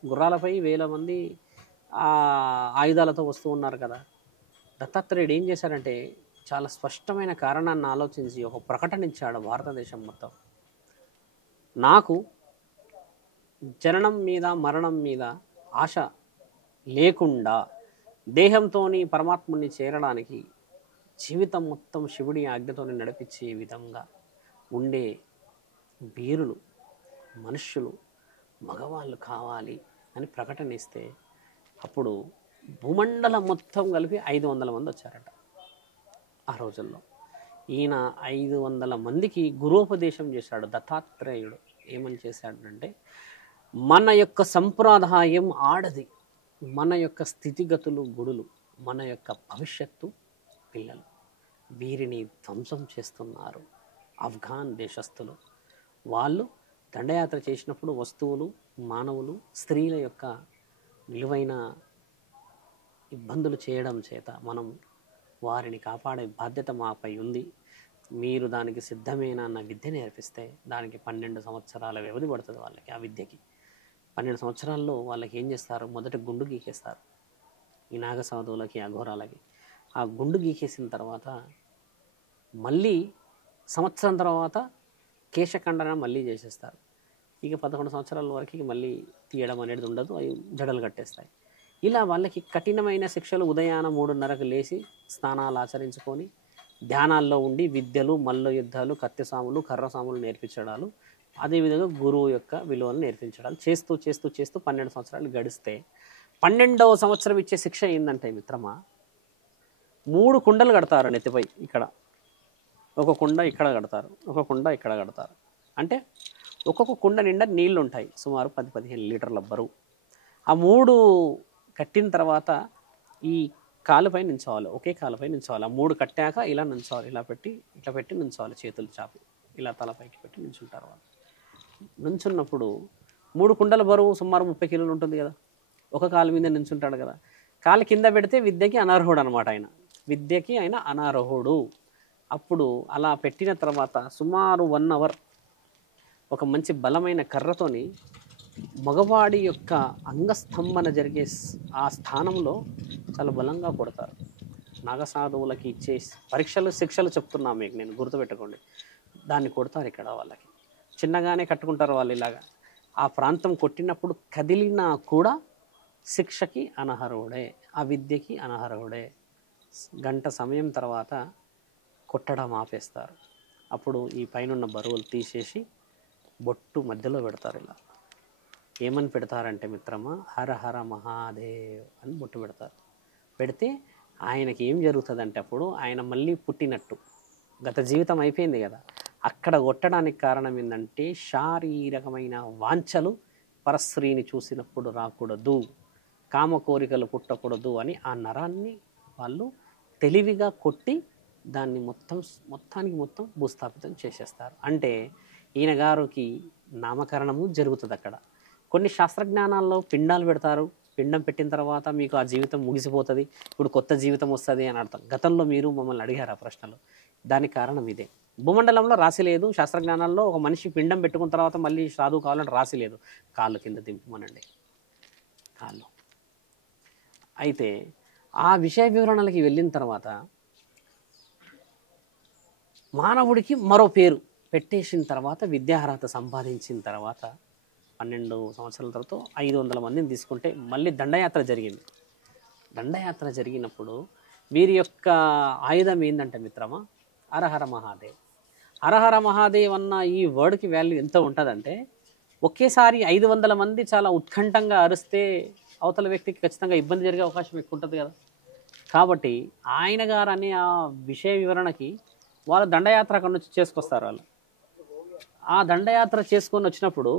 గుర్రాలపై వేల మంది ఆయుధాలతో వస్తూ ఉన్నారు కదా. దత్తాత్రేయుడు ఏం చేశాడంటే చాలా స్పష్టమైన కారణాన్ని ఆలోచించి ఒక ప్రకటన ఇచ్చాడు భారతదేశం మొత్తం. నాకు జననం మీద మరణం మీద ఆశ లేకుండా దేహంతోని పరమాత్ముని చేరడానికి జీవితం మొత్తం శివుడి ఆజ్ఞతోని నడిపించే విధంగా ఉండే వీరులు, మనుష్యులు, మగవాళ్ళు కావాలి అని ప్రకటన ఇస్తే అప్పుడు భూమండలం మొత్తం కలిపి 500 మంది వచ్చారట ఆ రోజుల్లో. ఈయన 500 మందికి గురోపదేశం చేశాడు దత్తాత్రేయుడు. ఏమని చేశాడంటే మన యొక్క సంప్రదాయం ఆడది, మన యొక్క స్థితిగతులు గుడులు, మన యొక్క భవిష్యత్తు పిల్లలు, వీరిని ధ్వంసం చేస్తున్నారు ఆఫ్ఘాన్ దేశస్థులు. వాళ్ళు దండయాత్ర చేసినప్పుడు వస్తువులు, మానవులు, స్త్రీల యొక్క విలువైన ఇబ్బందులు చేయడం చేత మనం వారిని కాపాడే బాధ్యత మాపై ఉంది. మీరు దానికి సిద్ధమేనా అన్న విద్య నేర్పిస్తే దానికి 12 సంవత్సరాల వ్యవధి పడుతుంది వాళ్ళకి. ఆ విద్యకి 12 సంవత్సరాల్లో వాళ్ళకి ఏం చేస్తారు, మొదట గుండు గీకేస్తారు ఈ నాగ సాధువులకి, అఘోరాలకి. ఆ గుండు గీకేసిన తర్వాత మళ్ళీ సంవత్సరం తర్వాత కేశఖండన మళ్ళీ చేసేస్తారు. ఇక 11 సంవత్సరాల వరకు మళ్ళీ తీయడం అనేది ఉండదు, అవి జడలు కట్టేస్తాయి. ఇలా వాళ్ళకి కఠినమైన శిక్షలు. ఉదయాన 3:30కు లేచి స్నానాలు ఆచరించుకొని ధ్యానాల్లో ఉండి విద్యలు, మల్ల యుద్ధాలు, కత్తిసాములు, కర్రసాములు నేర్పించడాలు, అదేవిధంగా గురువు యొక్క విలువలు నేర్పించడాలు చేస్తూ చేస్తూ చేస్తూ 12 సంవత్సరాలు గడిస్తే 12వ సంవత్సరం ఇచ్చే శిక్ష ఏంటంటే మిత్రమా, 3 కుండలు కడతారు నెత్తిపై. ఇక్కడ ఒక కుండ ఇక్కడ కడతారు, ఒక కుండ ఇక్కడ కడతారు. అంటే ఒక్కొక్క కుండ నిండా నీళ్ళు ఉంటాయి, సుమారు 10-15 లీటర్ల బరువు. ఆ 3 కట్టిన తర్వాత ఈ కాలుపై నించోవాలి, ఒకే కాలుపై నించోవాలి. ఆ 3 కట్టాక ఇలా నించోవాలి, ఇట్లా పెట్టి నించోవాలి, చేతులు చాపి ఇలా తలపైకి పెట్టి నించుంటారు వాళ్ళు. నించున్నప్పుడు 3 కుండల బరువు సుమారు 30 కిలోలు ఉంటుంది కదా. ఒక కాలు మీద నించుంటాడు కదా, కాలు కింద పెడితే విద్యకి అనర్హుడు అనమాట ఆయన, విద్యకి ఆయన అనర్హుడు. అప్పుడు అలా పెట్టిన తర్వాత సుమారు 1 అవర్ ఒక మంచి బలమైన కర్రతోని మగవాడి యొక్క అంగస్తంభన జరిగే ఆ స్థానంలో చాలా బలంగా కొడతారు. నాగసాధువులకి ఇచ్చే పరీక్షలు, శిక్షలు చెప్తున్నా మీకు నేను, గుర్తుపెట్టుకోండి. దాన్ని కొడతారు ఇక్కడ వాళ్ళకి. చిన్నగానే కట్టుకుంటారు వాళ్ళు ఇలాగా. ఆ ప్రాంతం కొట్టినప్పుడు కదిలినా కూడా శిక్షకి అనర్హుడే, ఆ విద్యకి అనర్హుడే. గంట సమయం తర్వాత కొట్టడం ఆపేస్తారు. అప్పుడు ఈ పైనున్న బరువులు తీసేసి బొట్టు మధ్యలో పెడతారు. ఇలా ఏమని పెడతారంటే మిత్రమా, హర హర మహాదేవ్ అని బొట్టు పెడతారు. పెడితే ఆయనకి ఏం జరుగుతుందంటే అప్పుడు ఆయన మళ్ళీ పుట్టినట్టు, గత జీవితం అయిపోయింది కదా. అక్కడ కొట్టడానికి కారణం ఏంటంటే శారీరకమైన వాంఛలు పరస్త్రీని చూసినప్పుడు రాకూడదు, కామ కోరికలు పుట్టకూడదు అని ఆ నరాన్ని వాళ్ళు తెలివిగా కొట్టి దాన్ని మొత్తం భూస్థాపితం చేసేస్తారు. అంటే ఈయన గారికి నామకరణము జరుగుతుంది అక్కడ. కొన్ని శాస్త్రజ్ఞానాల్లో పిండాలు పెడతారు, పిండం పెట్టిన తర్వాత మీకు ఆ జీవితం ముగిసిపోతుంది, ఇప్పుడు కొత్త జీవితం వస్తుంది అని అర్థం. గతంలో మీరు మమ్మల్ని అడిగారు ఆ ప్రశ్నలు, దానికి కారణం ఇదే. భూమండలంలో రాసి లేదు, శాస్త్రజ్ఞానాల్లో ఒక మనిషి పిండం పెట్టుకున్న తర్వాత మళ్ళీ సాధువు కావాలంటే రాసి లేదు. కాళ్ళు కింద దింపమనండి, కాళ్ళు. అయితే ఆ విషయ వివరణలకి వెళ్ళిన తర్వాత మానవుడికి మరో పేరు పెట్టేసిన తర్వాత, విద్యార్హత సంపాదించిన తర్వాత 12 సంవత్సరాల తర్వాత 500 మందిని తీసుకుంటే మళ్ళీ దండయాత్ర జరిగింది. దండయాత్ర జరిగినప్పుడు వీరి యొక్క ఆయుధం ఏంటంటే మిత్రమా, హరహర మహాదేవ్. హరహర మహాదేవ్ అన్న ఈ వర్డ్కి వాల్యూ ఎంత ఉంటుందంటే, ఒకేసారి 500 మంది చాలా ఉత్కంఠంగా అరిస్తే అవతల వ్యక్తికి ఖచ్చితంగా ఇబ్బంది జరిగే అవకాశం ఎక్కువ ఉంటుంది కదా. కాబట్టి ఆయన గారు అనే ఆ విషయ వివరణకి వాళ్ళు దండయాత్ర అక్కడ నుంచి చేసుకొస్తారు. వాళ్ళు ఆ దండయాత్ర చేసుకొని వచ్చినప్పుడు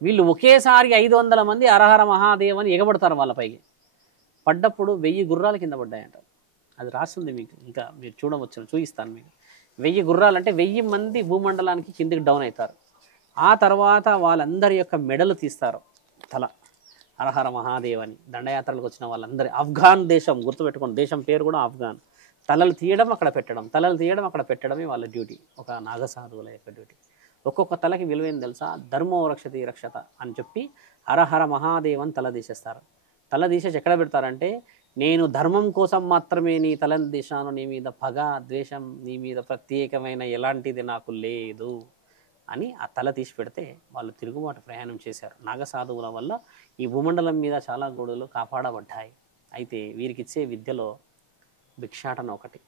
వీళ్ళు ఒకేసారి 500 మంది హరహర మహాదేవ్ అని ఎగబడతారు. వాళ్ళ పైకి పడ్డప్పుడు 1000 గుర్రాల కింద పడ్డాయంట. అది రాస్తుంది మీకు, ఇంకా మీరు చూడవచ్చు, చూపిస్తాను మీకు. 1000 గుర్రాలు అంటే 1000 మంది భూమండలానికి కిందికి డౌన్ అవుతారు. ఆ తర్వాత వాళ్ళందరి యొక్క మెడలు తీస్తారు, తల. హరహర మహాదేవ్ అని దండయాత్రలకు వచ్చిన వాళ్ళందరి, ఆఫ్ఘాన్ దేశం గుర్తుపెట్టుకోండి, దేశం పేరు కూడా ఆఫ్ఘాన్. తలలు తీయడం అక్కడ పెట్టడం, తలలు తీయడం అక్కడ పెట్టడమే వాళ్ళ డ్యూటీ, ఒక నాగసాధువుల యొక్క డ్యూటీ. ఒక్కొక్క తలకి విలువైంది తెలుసా, ధర్మో రక్షతి రక్షత అని చెప్పి హరహర మహాదేవ్ అని తల తీసేస్తారు. తల తీసేసి ఎక్కడ పెడతారంటే, నేను ధర్మం కోసం మాత్రమే నీ తలను తీశాను, నీ మీద పగ ద్వేషం, నీ మీద ప్రత్యేకమైన ఎలాంటిది నాకు లేదు అని ఆ తల తీసి పెడితే వాళ్ళు తిరుగుబాటు ప్రయాణం చేశారు. నాగసాధువుల వల్ల ఈ భూమండలం మీద చాలా గోడలు కాపాడబడ్డాయి. అయితే వీరికి ఇచ్చే విద్యలో భిక్షాటన ఒకటి.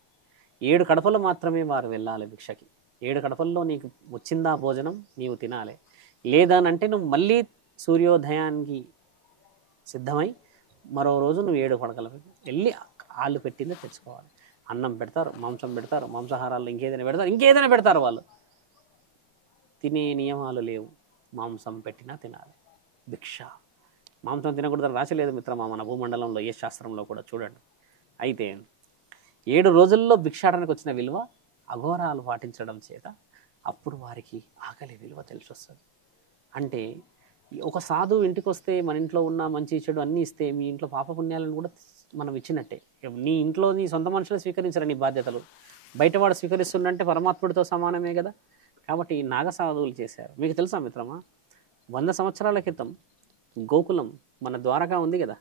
7 కడపలు మాత్రమే వారు వెళ్ళాలి భిక్షకి. 7 కడపల్లో నీకు వచ్చిందా భోజనం నీవు తినాలి, లేదనంటే నువ్వు మళ్ళీ సూర్యోదయానికి సిద్ధమై మరో రోజు నువ్వు 7 పడకలకు వెళ్ళి వాళ్ళు పెట్టిందే తెచ్చుకోవాలి. అన్నం పెడతారు, మాంసం పెడతారు, మాంసాహారాలు ఇంకేదైనా పెడతారు. వాళ్ళు తినే నియమాలు లేవు, మాంసం పెట్టినా తినాలి. భిక్ష, మాంసం తినకూడదని రాసి లేదు మిత్రమా మన భూమండలంలో ఏ శాస్త్రంలో కూడా, చూడండి. అయితే 7 రోజుల్లో భిక్షాటనకు వచ్చిన విలువ అఘోరాలు పాటించడం చేత అప్పుడు వారికి ఆకలి విలువ తెలిసి వస్తుంది. అంటే ఒక సాధువు ఇంటికి వస్తే మన ఇంట్లో ఉన్న మంచి చెడు అన్నీ ఇస్తే మీ ఇంట్లో పాపపుణ్యాలను కూడా మనం ఇచ్చినట్టే. నీ ఇంట్లో నీ సొంత మనుషులు స్వీకరించరు నీ బాధ్యతలు, బయటవాడు స్వీకరిస్తుందంటే పరమాత్ముడితో సమానమే కదా. కాబట్టి నాగసాధువులు చేశారు. మీకు తెలుసా మిత్రమా, 100 సంవత్సరాల క్రితం గోకులం మన ద్వారకా ఉంది కదా,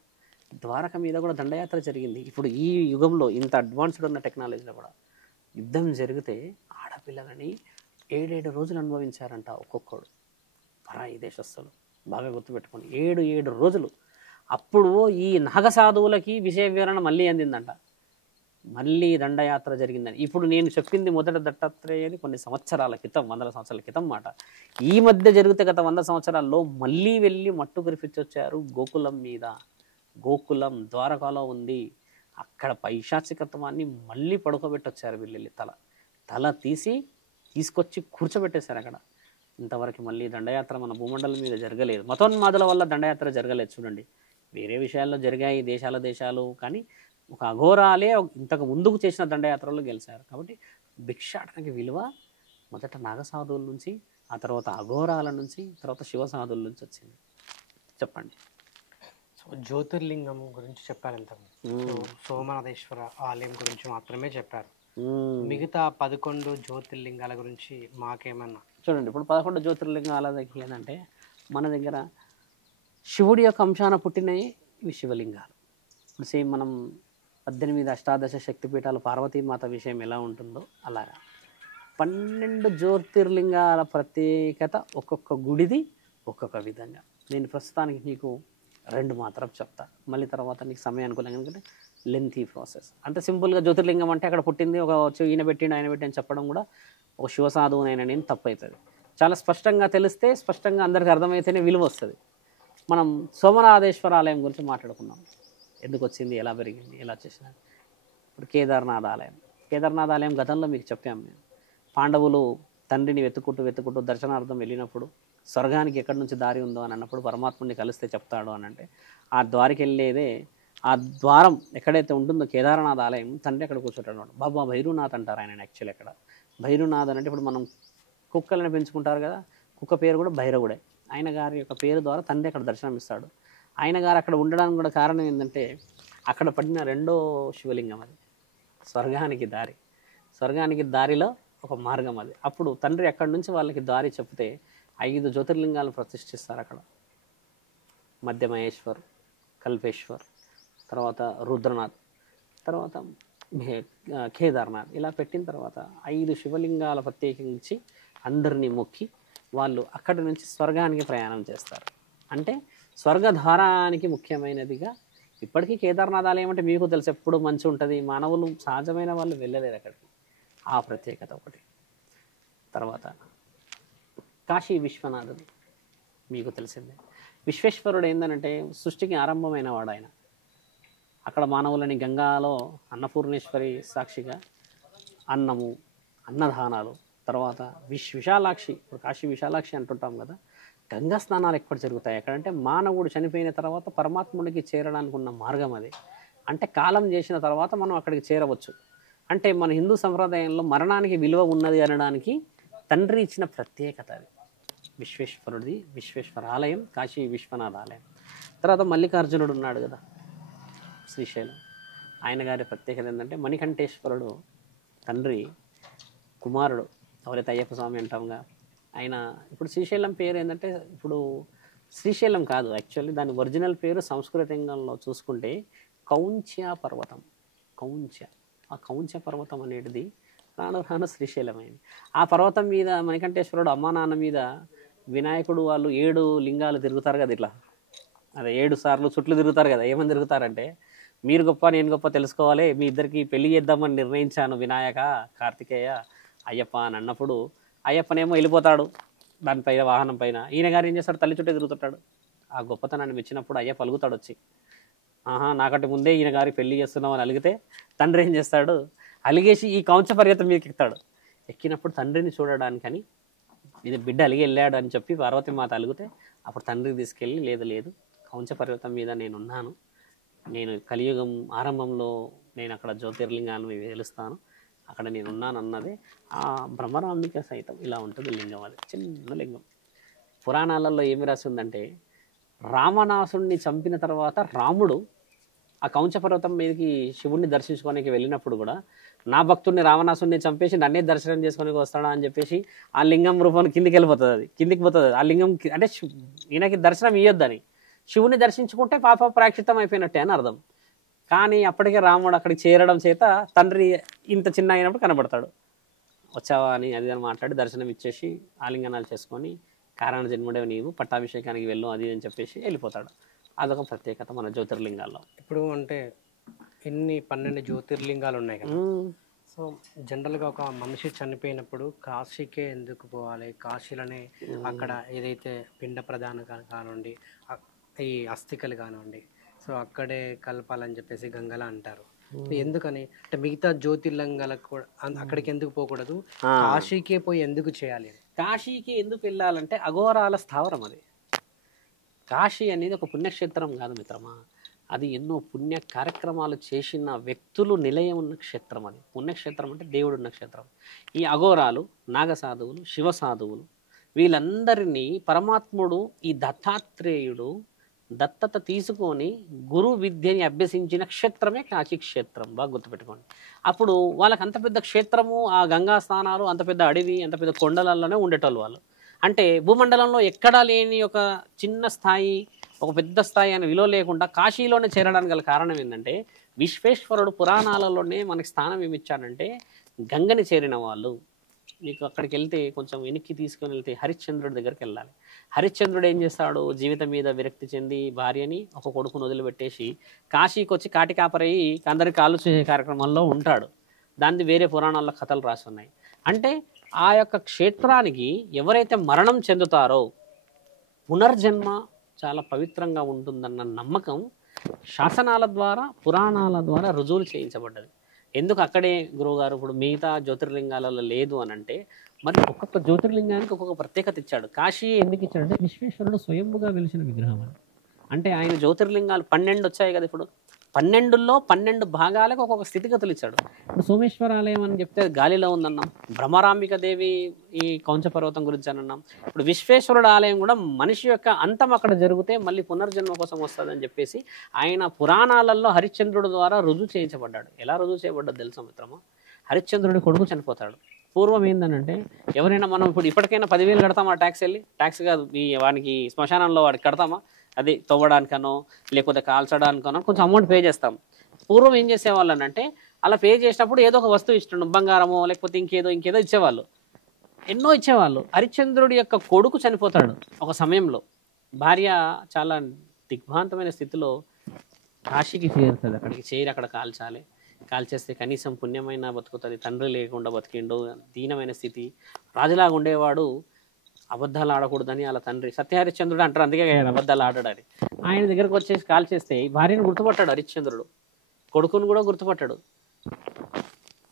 ద్వారక మీద కూడా దండయాత్ర జరిగింది. ఇప్పుడు ఈ యుగంలో ఇంత అడ్వాన్స్డ్ ఉన్న టెక్నాలజీలో కూడా యుద్ధం జరిగితే ఆడపిల్లలని 7 రోజులు అనుభవించారంట ఒక్కొక్కడు, పరాయి దేశస్తులు. బాగా గుర్తుపెట్టుకోండి, 7 రోజులు. అప్పుడు ఈ నాగసాధువులకి విషయ వివరణ మళ్ళీ అందిందంట, మళ్ళీ దండయాత్ర జరిగిందని. ఇప్పుడు నేను చెప్పింది మొదట దత్తాత్రేయుని కొన్ని సంవత్సరాల క్రితం, 100 సంవత్సరాల క్రితం మాట. ఈ మధ్య జరిగితే గత 100 సంవత్సరాల్లో మళ్ళీ వెళ్ళి మట్టు కురిపించొచ్చారు గోకులం మీద. గోకులం ద్వారకాలో ఉంది, అక్కడ పైశాచికత్వాన్ని మళ్ళీ పడుకోబెట్టొచ్చారు వీళ్ళు. తల తీసుకొచ్చి కూర్చోబెట్టేశారు అక్కడ. ఇంతవరకు మళ్ళీ దండయాత్ర మన భూమండలం మీద జరగలేదు. మతోన్మాదుల వల్ల దండయాత్ర జరగలేదు. చూడండి, వేరే విషయాల్లో జరిగాయి దేశాలు, కానీ ఒక అఘోరాలే ఇంతకు ముందుకు చేసిన దండయాత్రలో గెలిచారు. కాబట్టి భిక్షాటనకి విలువ మొదట నాగసాధువుల నుంచి, ఆ తర్వాత అఘోరాల నుంచి, తర్వాత శివసాధువుల నుంచి వచ్చింది. చెప్పండి. సో జ్యోతిర్లింగం గురించి చెప్పారు ఇంత. సోమనాథేశ్వర ఆలయం గురించి మాత్రమే చెప్పారు. మిగతా 11 జ్యోతిర్లింగాల గురించి మాకేమన్నా చూడండి. ఇప్పుడు 11 జ్యోతిర్లింగాల దగ్గర ఏంటంటే, మన దగ్గర శివుడి యొక్క అంశాన పుట్టినవి ఇవి శివలింగాలు. ఇప్పుడు సేమ్ మనం 18 అష్టాదశ శక్తిపీఠాలు పార్వతీమాత విషయం ఎలా ఉంటుందో అలాగా 12 జ్యోతిర్లింగాల ప్రత్యేకత ఒక్కొక్క గుడిది ఒక్కొక్క విధంగా. నేను ప్రస్తుతానికి నీకు 2 మాత్రం చెప్తా, మళ్ళీ తర్వాత నీకు సమయం అనుకూలంగా, ఎందుకంటే లెంతీ ప్రాసెస్. అంటే సింపుల్గా జ్యోతిర్లింగం అంటే అక్కడ పుట్టింది ఒక ఈయన పెట్టిండు ఆయన పెట్టి అని చెప్పడం కూడా ఒక శివసాధువునైనా నేను తప్పు అవుతుంది. చాలా స్పష్టంగా తెలిస్తే, స్పష్టంగా అందరికి అర్థమైతేనే విలువ వస్తుంది. మనం సోమనాథేశ్వర ఆలయం గురించి మాట్లాడుకున్నాం, ఎందుకు వచ్చింది, ఎలా పెరిగింది, ఎలా చేసినది. ఇప్పుడు కేదార్నాథ్ ఆలయం గతంలో మీకు చెప్పాము మేము. పాండవులు తండ్రిని వెతుక్కుంటూ దర్శనార్థం వెళ్ళినప్పుడు స్వర్గానికి ఎక్కడి నుంచి దారి ఉందో అని అన్నప్పుడు పరమాత్ముడిని కలిస్తే చెప్తాడు అని అంటే, ఆ ద్వారికి వెళ్ళేదే ఆ ద్వారం ఎక్కడైతే ఉంటుందో కేదారనాథ్ ఆలయం తండ్రి అక్కడ కూర్చుంటాడు అనమాట. బాబా భైరునాథ్ అంటారు ఆయన యాక్చువల్లీ అక్కడ. భైరునాథ్ అని అంటే ఇప్పుడు మనం కుక్కలను పెంచుకుంటారు కదా, కుక్క పేరు కూడా భైరవుడే. ఆయన గారి యొక్క పేరు ద్వారా తండ్రి అక్కడ దర్శనం ఇస్తాడు. ఆయన గారు అక్కడ ఉండడానికి కూడా కారణం ఏంటంటే అక్కడ పడిన రెండో శివలింగం అది. స్వర్గానికి దారి, స్వర్గానికి దారిలో ఒక మార్గం అది. అప్పుడు తండ్రి అక్కడి నుంచి వాళ్ళకి దారి చెప్తే 5 జ్యోతిర్లింగాలు ప్రతిష్ఠిస్తారు అక్కడ. మధ్య మహేశ్వర్, కల్పేశ్వర్, తర్వాత రుద్రనాథ్, తర్వాత కేదార్నాథ్, ఇలా పెట్టిన తర్వాత 5 శివలింగాల ప్రత్యేకించి అందరినీ మొక్కి వాళ్ళు అక్కడి నుంచి స్వర్గానికి ప్రయాణం చేస్తారు. అంటే స్వర్గధారానికి ముఖ్యమైనదిగా ఇప్పటికీ కేదార్నాథ్ ఆలయం అంటే మీకు తెలుసు ఎప్పుడు మంచి ఉంటుంది, మానవులు సహజమైన వాళ్ళు వెళ్ళలేరు అక్కడికి. ఆ ప్రత్యేకత ఒకటి. తర్వాత కాశీ విశ్వనాథుడు మీకు తెలిసిందే. విశ్వేశ్వరుడు ఏంటంటే సృష్టికి ఆరంభమైన వాడు ఆయన. అక్కడ మానవులని గంగాలో అన్నపూర్ణేశ్వరి సాక్షిగా అన్నము, అన్నదానాలు, తర్వాత విశాలాక్షి, ఇప్పుడు కాశీ విశాలాక్షి అంటుంటాం కదా, గంగా స్నానాలు ఎక్కడ జరుగుతాయి అక్కడంటే మానవుడు చనిపోయిన తర్వాత పరమాత్ముడికి చేరడానికి ఉన్న మార్గం అది. అంటే కాలం చేసిన తర్వాత మనం అక్కడికి చేరవచ్చు. అంటే మన హిందూ సంప్రదాయంలో మరణానికి విలువ ఉన్నది అనడానికి తండ్రి ఇచ్చిన ప్రత్యేకత అది. విశ్వేశ్వరుడిది విశ్వేశ్వర ఆలయం, కాశీ విశ్వనాథ ఆలయం. తర్వాత మల్లికార్జునుడు ఉన్నాడు కదా శ్రీశైలం, ఆయన గారి ప్రత్యేకత ఏంటంటే మణికంఠేశ్వరుడు తండ్రి కుమారుడు, ఎవరైతే అయ్యప్ప స్వామి అంటాంగా ఆయన. ఇప్పుడు శ్రీశైలం పేరు ఏంటంటే ఇప్పుడు శ్రీశైలం కాదు యాక్చువల్లీ, దాని ఒరిజినల్ పేరు సంస్కృతంలో చూసుకుంటే కౌంచ్య పర్వతం. కౌంచ్య, ఆ కౌంచ్య పర్వతం అనేది రాను రాను శ్రీశైలం అయింది. ఆ పర్వతం మీద మణికంఠేశ్వరుడు అమ్మా నాన్న మీద వినాయకుడు వాళ్ళు 7 లింగాలు తిరుగుతారు కదా ఇట్లా, అదే 7 సార్లు చుట్లు తిరుగుతారు కదా. ఏమని తిరుగుతారంటే మీరు గొప్ప నేను గొప్ప తెలుసుకోవాలి, మీ ఇద్దరికి పెళ్లి చేద్దామని నిర్ణయించాను వినాయక, కార్తికేయ, అయ్యప్ప అని అన్నప్పుడు అయ్యప్పనేమో వెళ్ళిపోతాడు దానిపైన వాహనం పైన, ఈయన గారు ఏం చేస్తాడు తల్లి చుట్టే తిరుగుతుంటాడు. ఆ గొప్పతనాన్ని మెచ్చినప్పుడు అయ్యప్ప అలుగుతాడు వచ్చి, నాకంటే ముందే ఈయన గారి పెళ్లి చేస్తున్నావు అని అలిగితే తండ్రి ఏం చేస్తాడు అలిగేసి ఈ కౌంచ పర్వతం మీదకి ఎక్కుతాడు. ఎక్కినప్పుడు తండ్రిని చూడడానికని ఇది బిడ్డ అలిగి వెళ్ళాడు అని చెప్పి పార్వతి మాత అలిగితే అప్పుడు తండ్రికి తీసుకెళ్ళి లేదు లేదు కౌంచ పర్వతం మీద నేనున్నాను, నేను కలియుగం ఆరంభంలో నేను అక్కడ జ్యోతిర్లింగాన్ని వెలుస్తాను, అక్కడ నేను ఉన్నాను అన్నది ఆ బ్రహ్మరాంబిక సైతం. ఇలా ఉంటుంది లింగం, అది చిన్న లింగం. పురాణాలలో ఏమి రాసి ఉందంటే రావణాసుడిని చంపిన తర్వాత రాముడు ఆ కౌంచ పర్వతం మీదకి శివుణ్ణి దర్శించుకోనికి వెళ్ళినప్పుడు కూడా నా భక్తుడిని రావణాసుడిని చంపేసి నన్నే దర్శనం చేసుకొని వస్తాడా అని చెప్పేసి ఆ లింగం రూపం కిందికి వెళ్ళిపోతుంది, అది కిందికి పోతుంది. ఆ లింగం అంటే ఈయనకి దర్శనం ఇవ్వద్దని, శివుని దర్శించుకుంటే పాప ప్రాయశ్చిత్తం అయిపోయినట్టే అని అర్థం. కానీ అప్పటికే రాముడు అక్కడికి చేరడం చేత తండ్రి ఇంత చిన్న అయినప్పుడు కనబడతాడు, వచ్చావా అని అది అని మాట్లాడి దర్శనం ఇచ్చేసి ఆలింగనాలు చేసుకొని కారణ జన్ముడే నీవు పట్టాభిషేకానికి వెళ్ళు అది అని చెప్పేసి వెళ్ళిపోతాడు. అదొక ప్రత్యేకత మన జ్యోతిర్లింగాల్లో. ఇప్పుడు అంటే ఎన్ని 12 జ్యోతిర్లింగాలు ఉన్నాయి కదా, సో జనరల్గా ఒక మనిషి చనిపోయినప్పుడు కాశీకే ఎందుకు పోవాలి, కాశీలోనే అక్కడ ఏదైతే పిండ ప్రదానం కానివ్వండి, ఈ అస్థికలు కానివ్వండి, సో అక్కడే కలపాలని చెప్పేసి గంగలా అంటారు. ఎందుకని అంటే మిగతా జ్యోతిర్లింగాలకు కూడా అక్కడికి ఎందుకు పోకూడదు, కాశీకే పోయి ఎందుకు చేయాలి? కాశీకి ఎందుకు వెళ్ళాలంటే అఘోరాల స్థావరం అది. కాశీ అనేది ఒక పుణ్యక్షేత్రం కాదు మిత్రమా, అది ఎన్నో పుణ్య కార్యక్రమాలు చేసిన వ్యక్తులు నిలయం ఉన్న క్షేత్రం. అది పుణ్యక్షేత్రం అంటే దేవుడు ఉన్న క్షేత్రం. ఈ అఘోరాలు, నాగసాధువులు, శివసాధువులు వీళ్ళందరినీ పరమాత్ముడు ఈ దత్తాత్రేయుడు దత్తత తీసుకొని గురు విద్యని అభ్యసించిన క్షేత్రమే కాశీ క్షేత్రం. బాగా గుర్తుపెట్టుకోండి. అప్పుడు వాళ్ళకి అంత పెద్ద క్షేత్రము, ఆ గంగా స్నానాలు, అంత పెద్ద అడవి, అంత పెద్ద కొండలలోనే ఉండేటోళ్ళు వాళ్ళు. అంటే భూమండలంలో ఎక్కడా లేని ఒక చిన్న స్థాయి, ఒక పెద్ద స్థాయి అనే విలువ లేకుండా కాశీలోనే చేరడానికి గల కారణం ఏంటంటే విశ్వేశ్వరుడు పురాణాలలోనే మనకి స్థానం ఏమిచ్చాడంటే గంగని చేరిన వాళ్ళు. నీకు అక్కడికి వెళ్తే కొంచెం వెనక్కి తీసుకొని వెళ్తే హరిశ్చంద్రుడి దగ్గరికి వెళ్ళాలి. హరిశ్చంద్రుడు ఏం చేస్తాడు, జీవితం మీద విరక్తి చెంది భార్యని ఒక కొడుకును వదిలిపెట్టేసి కాశీకి వచ్చి కాటి కాపరయ్యి అందరికి కాళ్ళు చేసే కార్యక్రమంలో ఉంటాడు. దాన్ని వేరే పురాణాల్లో కథలు రాసి ఉన్నాయి. అంటే ఆ యొక్క క్షేత్రానికి ఎవరైతే మరణం చెందుతారో పునర్జన్మ చాలా పవిత్రంగా ఉంటుందన్న నమ్మకం శాసనాల ద్వారా, పురాణాల ద్వారా రుజువులు చేయించబడ్డది. ఎందుకు అక్కడే గురువుగారు ఇప్పుడు మిగతా జ్యోతిర్లింగాలలో లేదు అని అంటే, మరి ఒక్కొక్క జ్యోతిర్లింగానికి ఒక్కొక్క ప్రత్యేకత ఇచ్చాడు. కాశీ ఎందుకు ఇచ్చాడంటే విశ్వేశ్వరుడు స్వయంభుగా వెలిసిన విగ్రహం అని. అంటే ఆయన జ్యోతిర్లింగాలు 12 వచ్చాయి కదా ఇప్పుడు, 12లో 12 భాగాలకు ఒక్కొక్క స్థితిగతులు ఇచ్చాడు. ఇప్పుడు సోమేశ్వర ఆలయం అని చెప్తే గాలిలో ఉందన్నాం, భ్రమరాంబిక దేవి ఈ కౌంచ పర్వతం గురించి అని అన్నాం. ఇప్పుడు విశ్వేశ్వరుడు ఆలయం కూడా మనిషి యొక్క అంతం అక్కడ జరిగితే మళ్ళీ పునర్జన్మ కోసం వస్తుందని చెప్పేసి ఆయన పురాణాలలో హరిశ్చంద్రుడి ద్వారా రుజువు చేయించబడ్డాడు. ఎలా రుజువు చేయబడ్డాడు తెలుసా మిత్రమా? హరిశ్చంద్రుడి కొడుకు చనిపోతాడు. పూర్వం ఏందనంటే ఎవరైనా మనం ఇప్పటికైనా 10,000 కడతామా ట్యాక్స్ వెళ్ళి? ట్యాక్స్ కాదు, వానికి శ్మశానంలో వాడికి కడతామా? అది తవ్వడానికనో లేకపోతే కాల్చడానికనో కొంచెం అమౌంట్ పే చేస్తాం. పూర్వం ఏం చేసేవాళ్ళు అంటే అలా పే చేసినప్పుడు ఏదో ఒక వస్తువు ఇష్టం, బంగారమో లేకపోతే ఇంకేదో ఇచ్చేవాళ్ళు, ఎన్నో ఇచ్చేవాళ్ళు. హరిశ్చంద్రుడి యొక్క కొడుకు చనిపోతాడు ఒక సమయంలో. భార్య చాలా దిగ్భ్రాంతమైన స్థితిలో కాశీకి చేరుతుంది. అక్కడికి చేరి అక్కడ కాల్చేస్తే కనీసం పుణ్యమైన బతుకుతుంది. తండ్రి లేకుండా బతికిండు, దీనమైన స్థితి. రాజులాగా ఉండేవాడు అబద్ధాలు ఆడకూడదని అలా తండ్రి సత్యహరిశ్చంద్రుడు అంటారు, అందుకే అబద్ధాలు ఆడాడని. ఆయన దగ్గరకు వచ్చేసి కాల్చేస్తే భార్యను గుర్తుపట్టాడు హరిశ్చంద్రుడు, కొడుకును కూడా గుర్తుపట్టాడు.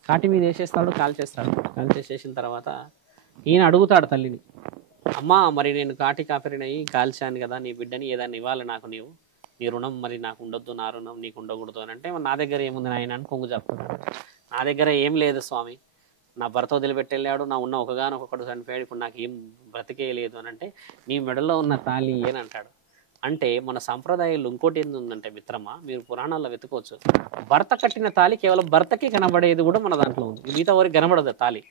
కాటి మీద వేసేస్తాడు, కాల్చేసేసిన తర్వాత ఈయన అడుగుతాడు తల్లిని, అమ్మా మరి నేను కాపరినయి కాల్చాను కదా, నీ బిడ్డని ఏదైనా ఇవ్వాలి నాకు, నీ రుణం మరి నాకు ఉండొద్దు, నా రుణం నీకు ఉండకూడదు అని అంటే, నా దగ్గర ఏముంది నాయన అని కొంగు చెప్తున్నాడు. నా దగ్గర ఏం లేదు స్వామి, నా భర్త వదిలిపెట్టెళ్ళాడు, నా ఉన్న ఒకగానొకడు చనిపోయాడు, ఇప్పుడు నాకు ఏం బ్రతికే లేదు అని అంటే, నీ మెడలో ఉన్న తాళి అని అంటాడు. అంటే మన సంప్రదాయాలు ఇంకోటి ఏంటంటే మిత్రమా, మీరు పురాణాల్లో వెతుకోవచ్చు, భర్త కట్టిన తాళి కేవలం భర్తకి కనబడేది కూడా మన దాంట్లో ఉంది, మిగతా వరకు కనబడదు తాళి.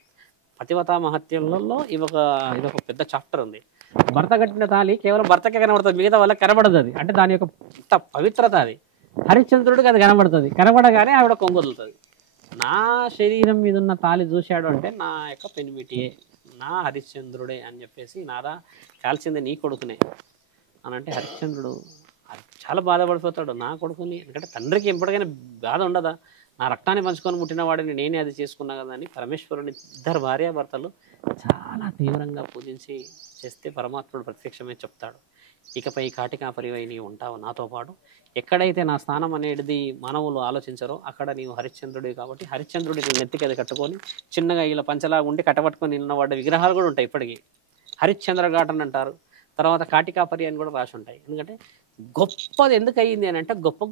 పతివతా మహత్యంలో ఇదొక పెద్ద చాప్టర్ ఉంది. భర్త కట్టిన తాళి కేవలం భర్తకే కనబడుతుంది, మిగతా వాళ్ళకి కనబడదు. అది అంటే దాని యొక్క పవిత్రత అది. హరిశ్చంద్రుడికి అది కనబడగానే ఆవిడ కొంగొదులుతుంది. నా శరీరం మీద ఉన్న తాళి చూశాడు అంటే నా యొక్క పెనిమిటియే, నా హరిశ్చంద్రుడే అని చెప్పేసి, నాదా కాల్చింది నీ కొడుకునే అని అంటే హరిశ్చంద్రుడు చాలా బాధపడిపోతాడు. నా కొడుకుని, ఎందుకంటే తండ్రికి ఎప్పటికైనా బాధ ఉండదా, నా రక్తాన్ని పంచుకొని ముట్టిన వాడిని నేనే అది చేసుకున్నా కదా అని పరమేశ్వరుని ఇద్దరు భార్యాభర్తలు చాలా తీవ్రంగా పూజించి చేస్తే పరమాత్ముడు ప్రత్యక్షమే చెప్తాడు, ఇకపై కాటికాపరివై నీవు ఉంటావు నాతో పాటు. ఎక్కడైతే నా స్థానం అనేది మానవులు ఆలోచించారో అక్కడ నీవు హరిశ్చంద్రుడి కాబట్టి, హరిశ్చంద్రుడి నెత్తికి అది కట్టుకొని చిన్నగా ఇలా పంచలాగా ఉండి కట్టబట్టుకొని నిన్నవాడ విగ్రహాలు కూడా ఉంటాయి ఇప్పటికీ. హరిశ్చంద్ర ఘాటన్ అంటారు, తర్వాత కాటికాపరి అని కూడా రాసి ఉంటాయి. ఎందుకంటే గొప్పది ఎందుకు అయ్యింది అని అంటే, గొప్ప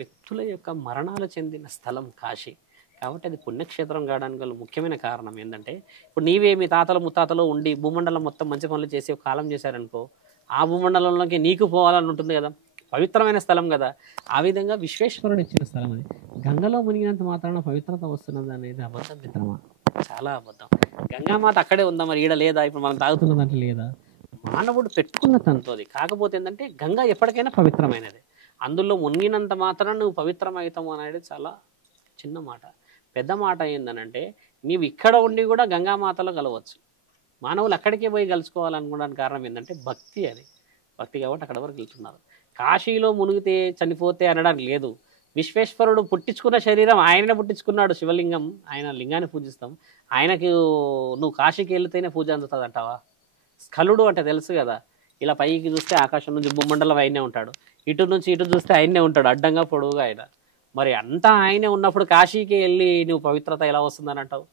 వ్యక్తుల యొక్క మరణాలు చెందిన స్థలం కాశీ కాబట్టి అది పుణ్యక్షేత్రం కావడానికి గల ముఖ్యమైన కారణం ఏంటంటే, ఇప్పుడు నీవే మీ తాతలు ముత్తాతలు ఉండి భూమండలం మొత్తం మంచి పనులు చేసి ఒక కాలం చేశారనుకో, ఆ భూమండలంలోకి నీకు పోవాలని ఉంటుంది కదా, పవిత్రమైన స్థలం కదా. ఆ విధంగా విశ్వేశ్వరుడు ఇచ్చిన స్థలం అది. గంగలో మునిగినంత మాత్రాన పవిత్రత వస్తున్నది అనేది అబద్ధం మిత్రమా, చాలా అబద్ధం. గంగామాత అక్కడే ఉందా, మరి ఈడ లేదా, ఇప్పుడు మనం తాగుతున్న దాంట్లో లేదా? మానవుడు పెట్టుకున్న తంతు అది. కాకపోతే ఏంటంటే గంగ ఎప్పటికైనా పవిత్రమైనది, అందులో మునిగినంత మాత్రం నువ్వు పవిత్రమవుతావు అనేది చాలా చిన్న మాట. పెద్ద మాట ఏందనంటే, నీవు ఇక్కడ ఉండి కూడా గంగామాతలో కలవచ్చు. మానవులు అక్కడికే పోయి కలుసుకోవాలనుకోవడానికి కారణం ఏంటంటే భక్తి. అది భక్తి కాబట్టి అక్కడ వరకు వెళ్తున్నారు. కాశీలో మునిగితే చనిపోతే అనడానికి లేదు. విశ్వేశ్వరుడు పుట్టించుకున్న శరీరం ఆయననే పుట్టించుకున్నాడు, శివలింగం, ఆయన లింగాన్ని పూజిస్తాం. ఆయనకు నువ్వు కాశీకి వెళితేనే పూజ అందుతుంది అంటావా? స్ఖలుడు అంటే తెలుసు కదా, ఇలా పైకి చూస్తే ఆకాశం నుంచి భూమండలం ఆయనే ఉంటాడు, ఇటు నుంచి ఇటు చూస్తే ఆయనే ఉంటాడు, అడ్డంగా పొడవుగా ఆయన. మరి అంతా ఆయనే ఉన్నప్పుడు కాశీకి వెళ్ళి నువ్వు పవిత్రత ఎలా వస్తుందని అంటావు?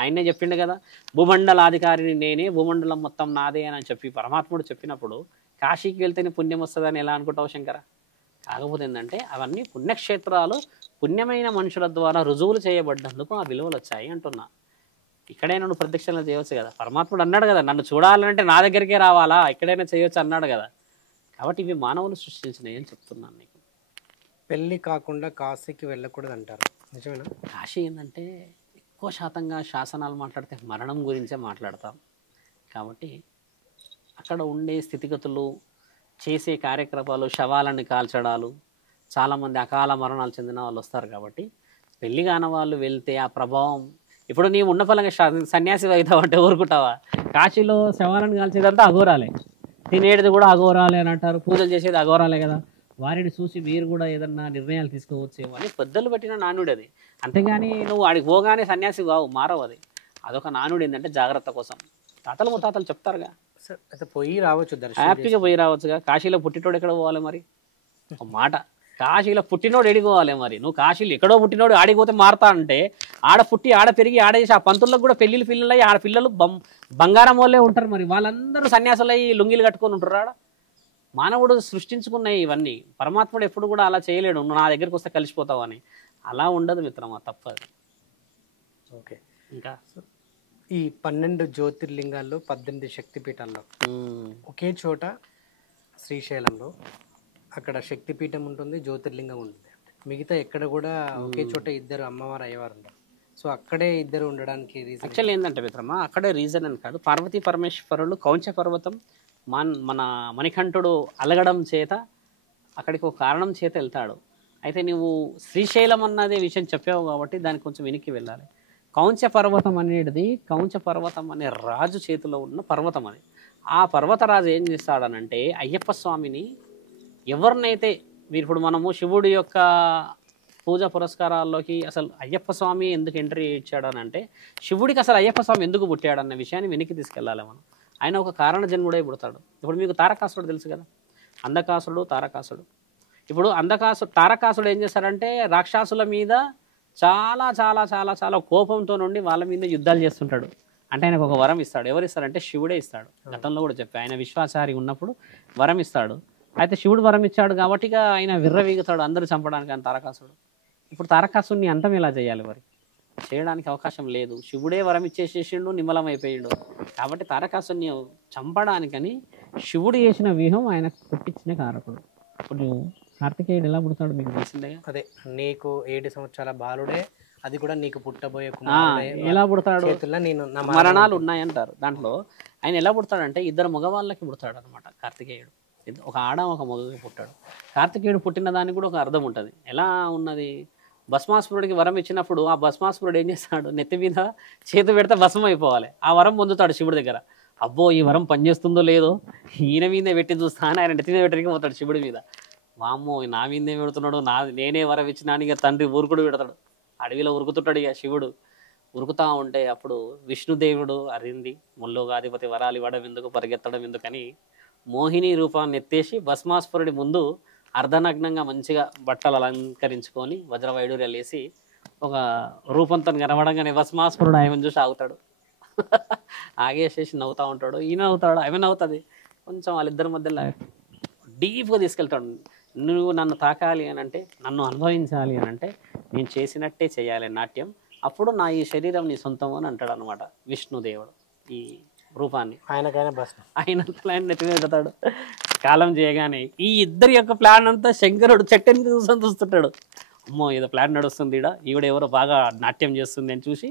ఆయనే చెప్పిండు కదా, భూమండలాధికారిని నేనే, భూమండలం మొత్తం నాదే అని చెప్పి పరమాత్ముడు చెప్పినప్పుడు కాశీకి వెళ్తేనే పుణ్యం వస్తుందని ఎలా అనుకుంటావు శంకర? కాకపోతే ఏంటంటే అవన్నీ పుణ్యక్షేత్రాలు, పుణ్యమైన మనుషుల ద్వారా రుజువులు చేయబడ్డందుకు ఆ విలువలు వచ్చాయి అంటున్నా. ఇక్కడైనా నువ్వు ప్రదక్షిణలు చేయవచ్చు కదా, పరమాత్ముడు అన్నాడు కదా, నన్ను చూడాలంటే నా దగ్గరికే రావాలా, ఎక్కడైనా చేయొచ్చు అన్నాడు కదా. కాబట్టి ఇవి మానవులు సృష్టించినవి అని చెప్తున్నాను నీకు. పెళ్ళి కాకుండా కాశీకి వెళ్ళకూడదు అంటారు, నిజమేనా? కాశీ ఏంటంటే ఎక్కువ శాతంగా శాసనాలు మాట్లాడితే మరణం గురించే మాట్లాడతాం కాబట్టి అక్కడ ఉండే స్థితిగతులు, చేసే కార్యక్రమాలు, శవాలను కాల్చడాలు, చాలామంది అకాల మరణాలు చెందిన వాళ్ళు వస్తారు కాబట్టి పెళ్లి కాని వాళ్ళు వెళ్తే ఆ ప్రభావం, ఇప్పుడు నీవు ఉన్న ఫలంగా సన్యాసి అవుతావు అంటే ఊరుకుంటావా? కాశీలో శవాలను కాల్చేదంతా అఘోరాలే, తినేది కూడా అఘోరాలే అని అంటారు, పూజలు చేసేది అఘోరాలే కదా. వారిని చూసి మీరు కూడా ఏదన్నా నిర్ణయాలు తీసుకోవచ్చేమో అని పెద్దలు పెట్టిన నానుడి అది. అంతేగాని నువ్వు ఆడికి పోగానే సన్యాసి కావు, మారవు. అదొక నానుడు ఏంటంటే జాగ్రత్త కోసం. తాతలు ముత్తాతలు చెప్తారుగా, అయితే పోయి రావచ్చు, హ్యాపీగా పోయి రావచ్చుగా. కాశీలో పుట్టినోడు ఎక్కడ పోవాలి మరి? ఒక మాట, కాశీలో పుట్టినోడు ఎడిపోవాలి మరి. నువ్వు కాశీలో ఎక్కడో పుట్టినోడు ఆడిపోతే మారుతా అంటే, ఆడ పుట్టి ఆడ పెరిగి ఆడ చేసి ఆ పంతులకు కూడా పిల్లలు ఆడ పిల్లలు బంగారం వాళ్ళే ఉంటారు. మరి వాళ్ళందరూ సన్యాసులు అయ్యి లుంగిలు కట్టుకొని ఉంటారు ఆడ. మానవుడు సృష్టించుకున్నాయి ఇవన్నీ. పరమాత్ముడు ఎప్పుడు కూడా అలా చేయలేడు, నువ్వు నా దగ్గరికి వస్తే కలిసిపోతావు అని. అలా ఉండదు మిత్రమా, తప్పదు. ఓకే. ఇంకా ఈ 12 జ్యోతిర్లింగాల్లో 18 శక్తిపీఠాల్లో ఒకే చోట శ్రీశైలంలో అక్కడ శక్తిపీఠం ఉంటుంది, జ్యోతిర్లింగం ఉంటుంది. మిగతా ఎక్కడ కూడా ఒకే చోట ఇద్దరు అమ్మవారు అయ్యవారు ఉంటారు. సో అక్కడే ఇద్దరు ఉండడానికి రీజన్ యాక్చువల్లీ ఏంటంటే మిత్రమా, అక్కడే రీజన్ అని కాదు, పార్వతీ పరమేశ్వరులు కౌంచ పర్వతం మన మణికంఠుడు అలగడం చేత అక్కడికి ఒక కారణం చేత వెళ్తాడు. అయితే నువ్వు శ్రీశైలం అన్నదే విషయం చెప్పావు కాబట్టి దానికి కొంచెం వెనక్కి వెళ్ళాలి. కౌంచ పర్వతం అనేది కౌంచ పర్వతం అనే రాజు చేతిలో ఉన్న పర్వతం అది. ఆ పర్వతరాజు ఏం చేస్తాడనంటే అయ్యప్ప స్వామిని ఎవరినైతే ఇప్పుడు మనము శివుడి యొక్క పూజ పురస్కారాల్లోకి అసలు అయ్యప్ప స్వామి ఎందుకు ఎంట్రీ ఇచ్చాడనంటే శివుడికి అసలు అయ్యప్ప స్వామి ఎందుకు పుట్టాడన్న విషయాన్ని వెనక్కి తీసుకెళ్ళాలి మనం. ఆయన ఒక కారణ జన్ముడై పుడతాడు. ఇప్పుడు మీకు తారకాసుడు తెలుసు కదా, అంధకాసుడు తారకాసుడు. ఇప్పుడు తారకాసుడు ఏం చేస్తాడంటే రాక్షసుల మీద చాలా చాలా చాలా చాలా కోపంతో నుండి వాళ్ళ మీద యుద్ధాలు చేస్తుంటాడు. అంటే ఆయనకు ఒక వరం ఇస్తాడు. ఎవరు ఇస్తారంటే శివుడే ఇస్తాడు. గతంలో కూడా చెప్పా, ఆయన విశ్వాచారి ఉన్నప్పుడు వరం ఇస్తాడు. అయితే శివుడు వరం ఇచ్చాడు కాబట్టి ఆయన విర్రవీగుతాడు అందరూ చంపడానికి ఆయన తారకాసుడు. ఇప్పుడు తారకాసుడిని అంతం ఎలా చేయాలి? మరి చేయడానికి అవకాశం లేదు. శివుడే వరం ఇచ్చేసేసిండు, నిమ్మలం అయిపోయిండు. కాబట్టి తారకాసుడిని చంపడానికని శివుడు చేసిన వ్యూహం ఆయన పుట్టించిన కారకుడు. ఇప్పుడు కార్తికేయుడు ఎలా పుడతాడు మీకు తెలిసిందే. అదే నీకు 7 సంవత్సరాల బాలుడే, అది కూడా నీకు పుట్టబోయే కుమారుడే. ఎలా పుడతాడు? నేను మరణాలు ఉన్నాయంటారు దాంట్లో. ఆయన ఎలా పుడతాడంటే ఇద్దరు మగవాళ్ళకి పుడతాడు అనమాట కార్తికేయుడు. ఒక ఆడ ఒక మగకి పుట్టాడు. కార్తికేయుడు పుట్టిన దానికి కూడా ఒక అర్థం ఉంటుంది. ఎలా ఉన్నది? భస్మాసురుడికి వరం ఇచ్చినప్పుడు ఆ భస్మాసురుడు ఏం చేస్తాడు, నెత్తి మీద చేతి పెడితే భస్మం అయిపోవాలి. ఆ వరం పొందుతాడు శివుడి దగ్గర. అబ్బో ఈ వరం పనిచేస్తుందో లేదో ఈయన మీదే పెట్టి చూస్తా అని ఆయన నెత్తి మీద పెట్టడానికి పోతాడు శివుడి మీద. వామ్మో నా మీదే పెడుతున్నాడు, నేనే వరం ఇచ్చినాను. ఇక తండ్రి ఊరుకుడు పెడతాడు. అడవిలో ఉరుకుతుంటాడు ఇక శివుడు. ఉరుకుతా ఉంటే అప్పుడు విష్ణుదేవుడు అరింది ముల్లోగాధిపతి వరాలు ఇవ్వడం ఎందుకు, పరిగెత్తడం ఎందుకని మోహిని రూపాన్ని ఎత్తేసి భస్మాసురుడి ముందు అర్ధనగ్నంగా మంచిగా బట్టలు అలంకరించుకొని వజ్రవైడూర్యాలు వేసి ఒక రూపంతో కనబడంగానే భస్మాసురుడు ఆయన చూసి ఆగుతాడు. ఆగేసేసి నవ్వుతూ ఉంటాడు. ఈయన నవ్వుతాడు, ఆమె నవ్వుతుంది. కొంచెం వాళ్ళిద్దరి మధ్యలో డీప్గా తీసుకెళ్తాడు. నువ్వు నన్ను తాకాలి అని అంటే, నన్ను అనుభవించాలి అని అంటే నేను చేసినట్టే చేయాలి నాట్యం, అప్పుడు నా ఈ శరీరం నీ సొంతం అని అంటాడు అనమాట విష్ణుదేవుడు. ఈ రూపాన్ని ఆయన నెత్తి మీద పెడతాడు. కాలం చేయగానే ఈ ఇద్దరి యొక్క ప్లాన్ అంతా శంకరుడు చెట్టెని చూస్తుంటాడు. అమ్మో ఏదో ప్లాన్ నడుస్తుంది, ఈవిడ ఎవరో బాగా నాట్యం చేస్తుంది అని చూసి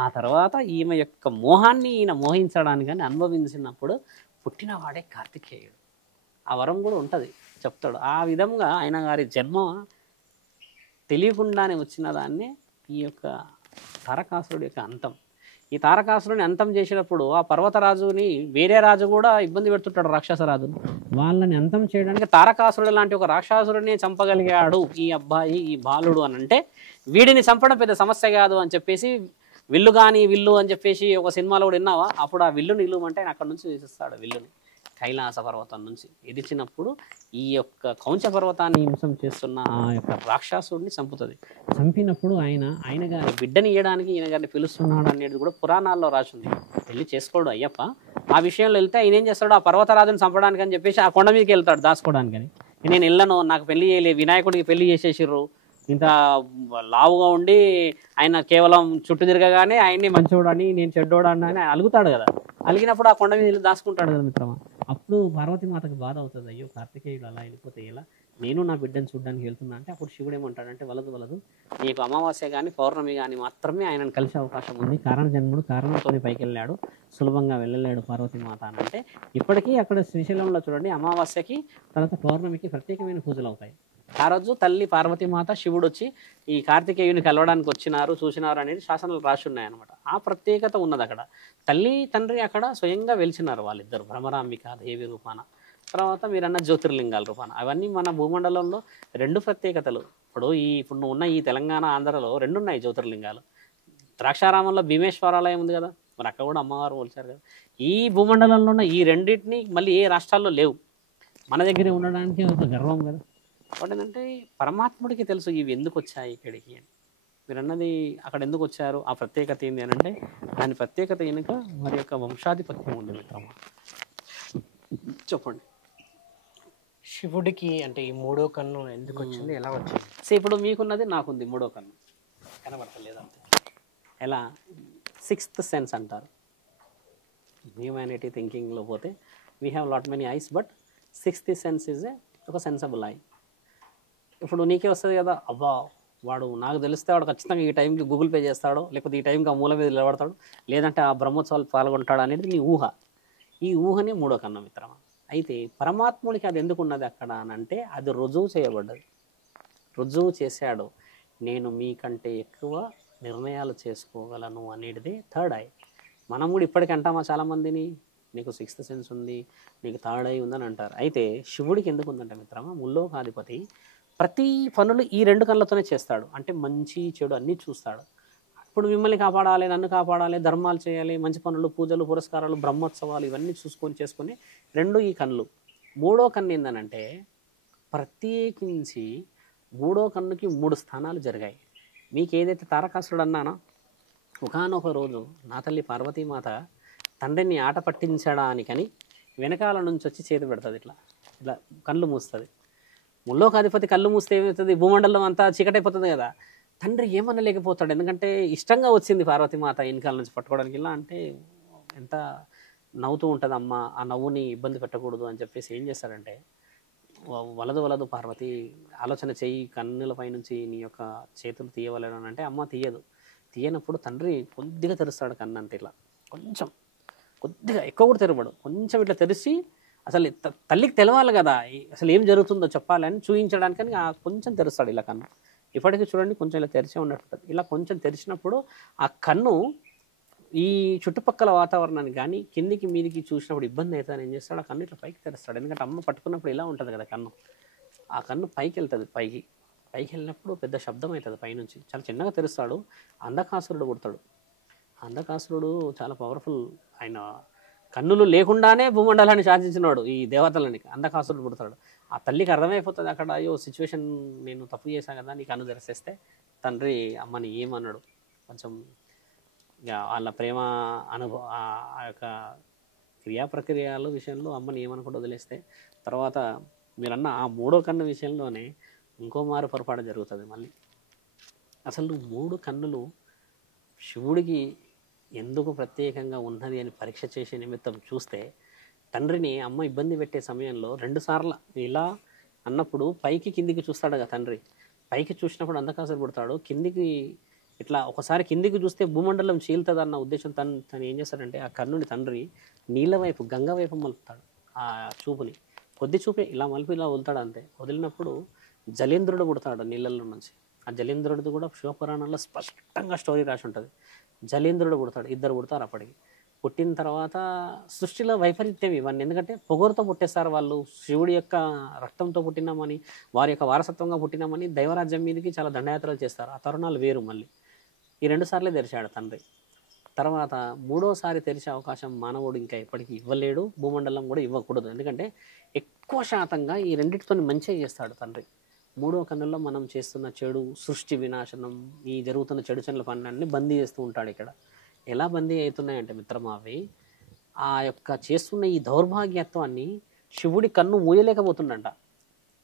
ఆ తర్వాత ఈమె యొక్క మోహాన్ని ఈయన మోహించడానికని అనుభవించినప్పుడు పుట్టినవాడే కార్తికేయుడు. ఆ వరం కూడా ఉంటుంది చెప్తాడు. ఆ విధంగా ఆయన గారి జన్మ తెలియకుండానే వచ్చిన దాన్నే ఈ యొక్క తారకాసురుడి యొక్క అంతం. ఈ తారకాసురుని అంతం చేసినప్పుడు ఆ పర్వతరాజుని వేరే రాజు కూడా ఇబ్బంది పెడుతుంటాడు, రాక్షసరాజును. వాళ్ళని అంతం చేయడానికి తారకాసురుడు లాంటి ఒక రాక్షసుడిని చంపగలిగాడు ఈ అబ్బాయి, ఈ బాలుడు అని అంటే వీడిని చంపడం పెద్ద సమస్య కాదు అని చెప్పేసి విల్లు కానీ విల్లు అని చెప్పేసి ఒక సినిమాలో కూడా విన్నావా? అప్పుడు ఆ విల్లుని ఇల్లుమంటే ఆయన అక్కడ నుంచి తీసిస్తాడు విల్లుని కైలాస పర్వతం నుంచి. ఇదిచ్చినప్పుడు ఈ యొక్క కౌంచ పర్వతాన్ని హింసం చేస్తున్న ఆ యొక్క రాక్షసుడిని చంపుతుంది. చంపినప్పుడు ఆయన గారి బిడ్డని ఇవ్వడానికి ఈయన గారిని పిలుస్తున్నాడు అనేది కూడా పురాణాల్లో రాసింది. పెళ్లి చేసుకోడు అయ్యప్ప. ఆ విషయంలో వెళ్తే ఆయన ఏం చేస్తాడు, ఆ పర్వతరాజుని చంపడానికి అని చెప్పేసి ఆ కొండ మీదకి వెళ్తాడు దాచుకోవడానికి అని. నేను వెళ్ళను, నాకు పెళ్లి చేయలే, వినాయకుడికి పెళ్లి చేసేసిర్రు, ఇంత లావుగా ఉండి ఆయన కేవలం చుట్టూ తిరగగానే ఆయన్ని మంచోడని నేను చెడ్డోడని అని అలుగుతాడు కదా. అలిగినప్పుడు ఆ కొండ మీద దాచుకుంటాడు కదా మిత్రమా. అప్పుడు పార్వతీమాతకు బాధ అవుతుంది, అయ్యో కార్తికేయుడు అలా వెళ్ళిపోతే ఎలా, నేను నా బిడ్డను చూడడానికి వెళ్తున్నా అంటే అప్పుడు శివుడు ఏమంటాడంటే వలదు నీకు అమావాస్య కానీ పౌర్ణమి కానీ మాత్రమే ఆయనను కలిసే అవకాశం ఉంది. కారణ జన్ముడు కారణంతో పైకి వెళ్ళాడు, సులభంగా వెళ్ళలేడు పార్వతీమాత అని అంటే ఇప్పటికీ అక్కడ శ్రీశైలంలో చూడండి అమావాస్యకి తర్వాత పౌర్ణమికి ప్రత్యేకమైన పూజలు అవుతాయి. ఆ రోజు తల్లి పార్వతీమాత శివుడు వచ్చి ఈ కార్తికేయుని కలవడానికి వచ్చినారు, చూసినారు అనేది శాసనాలు రాసి ఉన్నాయన్నమాట. ఆ ప్రత్యేకత ఉన్నది అక్కడ. తల్లి తండ్రి అక్కడ స్వయంగా వెలిచినారు వాళ్ళిద్దరు, భ్రమరాంబిక దేవి రూపాన, తర్వాత మీరన్న జ్యోతిర్లింగాల రూపాన. అవన్నీ మన భూమండలంలో 2 ప్రత్యేకతలు. ఇప్పుడు నువ్వు ఉన్న ఈ తెలంగాణ ఆంధ్రలో 2 ఉన్నాయి జ్యోతిర్లింగాలు. ద్రాక్షారామంలో భీమేశ్వరాలయం ఉంది కదా, మరి అక్కడ కూడా అమ్మవారు పోల్చారు కదా. ఈ భూమండలంలో ఉన్న ఈ రెండింటిని మళ్ళీ ఏ రాష్ట్రాల్లో లేవు, మన దగ్గరే ఉండడానికి ఒక గర్వం కదా. కాబట్టి ఏంటంటే పరమాత్ముడికి తెలుసు ఇవి ఎందుకు వచ్చాయి ఇక్కడికి అని. మీరు అన్నది అక్కడ ఎందుకు వచ్చారు, ఆ ప్రత్యేకత ఏంటి అని అంటే దాని ప్రత్యేకత వెనుక వారి యొక్క వంశాధిపత్యం ఉంది మిత్రమా. చెప్పండి. శివుడికి అంటే ఈ మూడో కన్ను ఎందుకు వచ్చింది, ఎలా వచ్చింది? సో ఇప్పుడు మీకున్నది నాకుంది మూడో కన్ను, కనబడతలేదు అంతే. ఎలా సిక్స్త్ సెన్స్ అంటారు హ్యూమానిటీ థింకింగ్లో పోతే. We have lot many ice but sixth sense is ఒక సెన్సబుల్ ఐ. ఇప్పుడు నీకే వస్తుంది కదా, అబ్బా వాడు నాకు తెలిస్తే వాడు ఖచ్చితంగా ఈ టైంకి గూగుల్ పే చేస్తాడో, లేకపోతే ఈ టైంకి ఆ మూల మీద నిలబడతాడు, లేదంటే ఆ బ్రహ్మోత్సవాలు పాల్గొంటాడు అనేది నీ ఊహ. ఈ ఊహనే మూడో కన్నం మిత్రమా. అయితే పరమాత్ముడికి అది ఎందుకు ఉన్నది అక్కడ అని అంటే అది రుజువు చేయబడ్డది. రుజువు చేశాడు, నేను మీకంటే ఎక్కువ నిర్ణయాలు చేసుకోగలను అనేది థర్డ్ ఐ. మనం కూడా ఇప్పటికీ అంటామా చాలామందిని, నీకు సిక్స్త్ సెన్స్ ఉంది, నీకు థర్డ్ ఐ ఉందని అంటారు. అయితే శివుడికి ఎందుకు ఉందంటే మిత్రమా, ముల్లోకాధిపతి ప్రతి పనులు ఈ రెండు కళ్ళతోనే చేస్తాడు. అంటే మంచి చెడు అన్నీ చూస్తాడు. ఇప్పుడు మిమ్మల్ని కాపాడాలి, నన్ను కాపాడాలి, ధర్మాలు చేయాలి, మంచి పనులు, పూజలు, పురస్కారాలు, బ్రహ్మోత్సవాలు ఇవన్నీ చేసుకొని రెండు ఈ కన్నులు. మూడో కన్ను ఏందనంటే ప్రత్యేకించి మూడో కన్నుకి 3 స్థానాలు జరిగాయి. మీకు ఏదైతే తారకాసురుడు అన్నానో, ఒకానొక రోజు నా తల్లి పార్వతీమాత తండ్రిని ఆట పట్టించడానికని వెనకాల నుంచి వచ్చి చేతి పెడుతుంది, ఇట్లా ఇట్లా కళ్ళు మూస్తుంది. ముల్లోకాధిపతి కళ్ళు మూస్తే ఏమవుతుంది, భూమండలం అంతా చీకటైపోతుంది కదా. తండ్రి ఏమనలేకపోతాడు, ఎందుకంటే ఇష్టంగా వచ్చింది పార్వతీమాత వెనకాల నుంచి పట్టుకోవడానికి. ఇలా అంటే ఎంత నవ్వుతూ ఉంటుంది అమ్మ, ఆ నవ్వుని ఇబ్బంది పెట్టకూడదు అని చెప్పేసి ఏం చేస్తాడంటే, వలదు పార్వతి, ఆలోచన చెయ్యి, కన్నుల పైనుంచి నీ యొక్క చేతులు తీయవలేను అంటే అమ్మ తీయదు. తీయనప్పుడు తండ్రి కొద్దిగా తెరుస్తాడు కన్ను, అంతే ఇట్లా కొంచెం, కొద్దిగా ఎక్కువ కూడా తెరవడు, కొంచెం ఇట్లా తెరిచి అసలు తల్లికి తెలవాలి కదా అసలు ఏం జరుగుతుందో చెప్పాలని చూపించడానికని కొంచెం తెరుస్తాడు ఇలా కన్ను. ఇప్పటికీ చూడండి కొంచెం ఇలా తెరిచే ఉన్నట్టు. ఇలా కొంచెం తెరిచినప్పుడు ఆ కన్ను ఈ చుట్టుపక్కల వాతావరణాన్ని కానీ కిందికి మీదికి చూసినప్పుడు ఇబ్బంది అవుతుంది. ఏం చేస్తాడు, ఆ కన్ను ఇట్లా పైకి తెరుస్తాడు. ఎందుకంటే అమ్మ పట్టుకున్నప్పుడు ఇలా ఉంటుంది కదా కన్ను, ఆ కన్ను పైకి వెళ్తుంది. పైకి వెళ్ళినప్పుడు పెద్ద శబ్దం అవుతుంది పైనుంచి. చాలా చిన్నగా తెరుస్తాడు. అంధకాసురుడు పుడతాడు. అంధకాసురుడు చాలా పవర్ఫుల్. ఆయన కన్నులు లేకుండానే భూమండలాన్ని శాసించినాడు ఈ దేవతలని. అంధకాసురుడు పుడతాడు. ఆ తల్లికి అర్థమైపోతుంది అక్కడ, అయ్యో సిచ్యువేషన్ నేను తప్పు చేశాను కదా, నీ కన్ను తెరిసేస్తే. తండ్రి అమ్మని ఏమన్నాడు, కొంచెం వాళ్ళ ప్రేమ అనుభవ ఆ యొక్క క్రియా ప్రక్రియల విషయంలో అమ్మని ఏమనుకుంటూ వదిలేస్తే, తర్వాత మీరన్న ఆ మూడో కన్ను విషయంలోనే ఇంకో మారు పొరపాటు జరుగుతుంది మళ్ళీ. అసలు 3 కన్నులు శివుడికి ఎందుకు ప్రత్యేకంగా ఉన్నది అని పరీక్ష చేసే నిమిత్తం చూస్తే, తండ్రిని అమ్మ ఇబ్బంది పెట్టే సమయంలో 2 సార్లు ఇలా అన్నప్పుడు పైకి కిందికి చూస్తాడు కదా తండ్రి. పైకి చూసినప్పుడు అంధకాసురుడు పుడతాడు, కిందికి ఇట్లా ఒకసారి కిందికి చూస్తే భూమండలం చీలుతుంది అన్న ఉద్దేశం తను ఏం చేస్తాడంటే ఆ కన్నుని తండ్రి నీళ్ళ వైపు, గంగ వైపు మలుపుతాడు. ఆ చూపుని కొద్ది చూపే ఇలా మలిపి ఇలా వదులుతాడు అంతే. వదిలినప్పుడు జలేంద్రుడు పుడతాడు నీళ్ళల్లో నుంచి. ఆ జలేంద్రుడిది కూడా శివపురాణంలో స్పష్టంగా స్టోరీ రాసి ఉంటుంది. జలేంద్రుడు పుడతాడు, 2 పుడతారు అప్పటికి. పుట్టిన తర్వాత సృష్టిలో వైపరీత్యం ఇవన్నీ, ఎందుకంటే పొగరుతో పుట్టేస్తారు వాళ్ళు. శివుడి యొక్క రక్తంతో పుట్టినామని, వారి యొక్క వారసత్వంగా పుట్టినామని దైవరాజ్యం మీదకి చాలా దండయాత్రలు చేస్తారు. ఆ తరుణాలు వేరు. మళ్ళీ ఈ 2 సార్లే తెరిచాడు తండ్రి. తర్వాత 3వసారి తెరిచే అవకాశం మానవుడు ఇంకా ఎప్పటికీ ఇవ్వలేడు, భూమండలం కూడా ఇవ్వకూడదు. ఎందుకంటే ఎక్కువ శాతంగా ఈ రెండింటితో మంచిగా చేస్తాడు తండ్రి. 3వ కన్నుల్లో మనం చేస్తున్న చెడు, సృష్టి వినాశనం, ఈ జరుగుతున్న చెడు చెడుల పనులన్నీ బందీ చేస్తూ ఉంటాడు. ఇక్కడ ఎలా బందీ అవుతున్నాయంటే మిత్రమా, అవి ఆ యొక్క చేస్తున్న ఈ దౌర్భాగ్యత్వాన్ని శివుడి కన్ను మూయలేకపోతుందంట.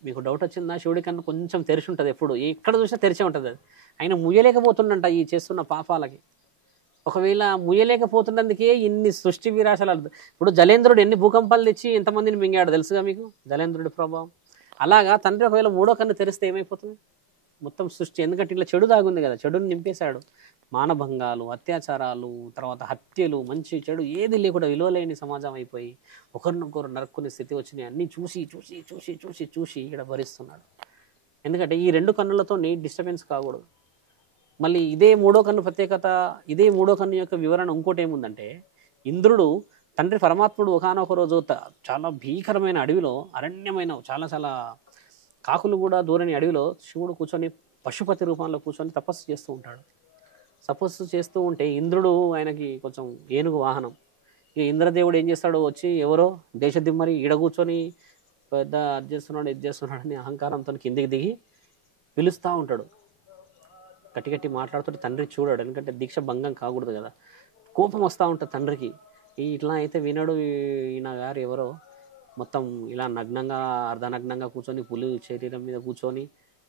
మీకు డౌట్ వచ్చిందా? శివుడి కన్ను కొంచెం తెరిచి ఉంటుంది, ఎప్పుడు ఎక్కడ చూసినా తెరిచే ఉంటుంది. అది ఆయన మూయలేకపోతుందంట ఈ చేస్తున్న పాపాలకి. ఒకవేళ ముయ్యలేకపోతున్నందుకే ఇన్ని సృష్టి వినాశాలు. ఇప్పుడు జలేంద్రుడు ఎన్ని భూకంపాలు తెచ్చి ఎంతమందిని మింగాడు తెలుసుగా మీకు, జలేంద్రుడి ప్రభావం. అలాగా తండ్రి ఒకవేళ 3వ కన్ను తెరిస్తే ఏమైపోతుంది మొత్తం సృష్టి. ఎందుకంటే ఇట్లా చెడు దాగుంది కదా, చెడుని నింపేశాడు. మానభంగాలు, అత్యాచారాలు, తర్వాత హత్యలు, మంచి చెడు ఏది లేకుండా విలువలేని సమాజం అయిపోయి ఒకరినొకరు నరుక్కునే స్థితి వచ్చినాయి. అన్నీ చూసి చూసి చూసి చూసి చూసి ఇక్కడ భరిస్తున్నాడు. ఎందుకంటే ఈ 2 కన్నులతో డిస్టర్బెన్స్ కాకూడదు. మళ్ళీ ఇదే 3వ కన్ను ప్రత్యేకత, ఇదే 3వ కన్ను యొక్క వివరణ ఇంకోటి ఏముందంటే, ఇంద్రుడు తండ్రి పరమాత్ముడు ఒకానొక రోజు చాలా భీకరమైన అడవిలో, అరణ్యమైన చాలా కాకులు కూడా దూరని అడవిలో శివుడు కూర్చొని పశుపతి రూపంలో కూర్చొని తపస్సు చేస్తూ ఉంటాడు. తపస్సు చేస్తూ ఉంటే ఇంద్రుడు, ఆయనకి కొంచెం ఏనుగు వాహనం. ఇక ఇంద్రదేవుడు ఏం చేస్తాడు, వచ్చి ఎవరో దేశదిమ్మరి ఈడ కూర్చొని పెద్ద అది చేస్తున్నాడు ఇది చేస్తున్నాడు అని అహంకారంతో కిందికి దిగి పిలుస్తూ ఉంటాడు. గట్టి మాట్లాడుతుంటే తండ్రి చూడాడు, ఎందుకంటే దీక్ష భంగం కాకూడదు కదా. కోపం వస్తూ ఉంటుంది తండ్రికి. ఇట్లా అయితే వినడు ఈయన గారు ఎవరో మొత్తం ఇలా నగ్నంగా అర్ధనగ్నంగా కూర్చొని పులి శరీరం మీద కూర్చొని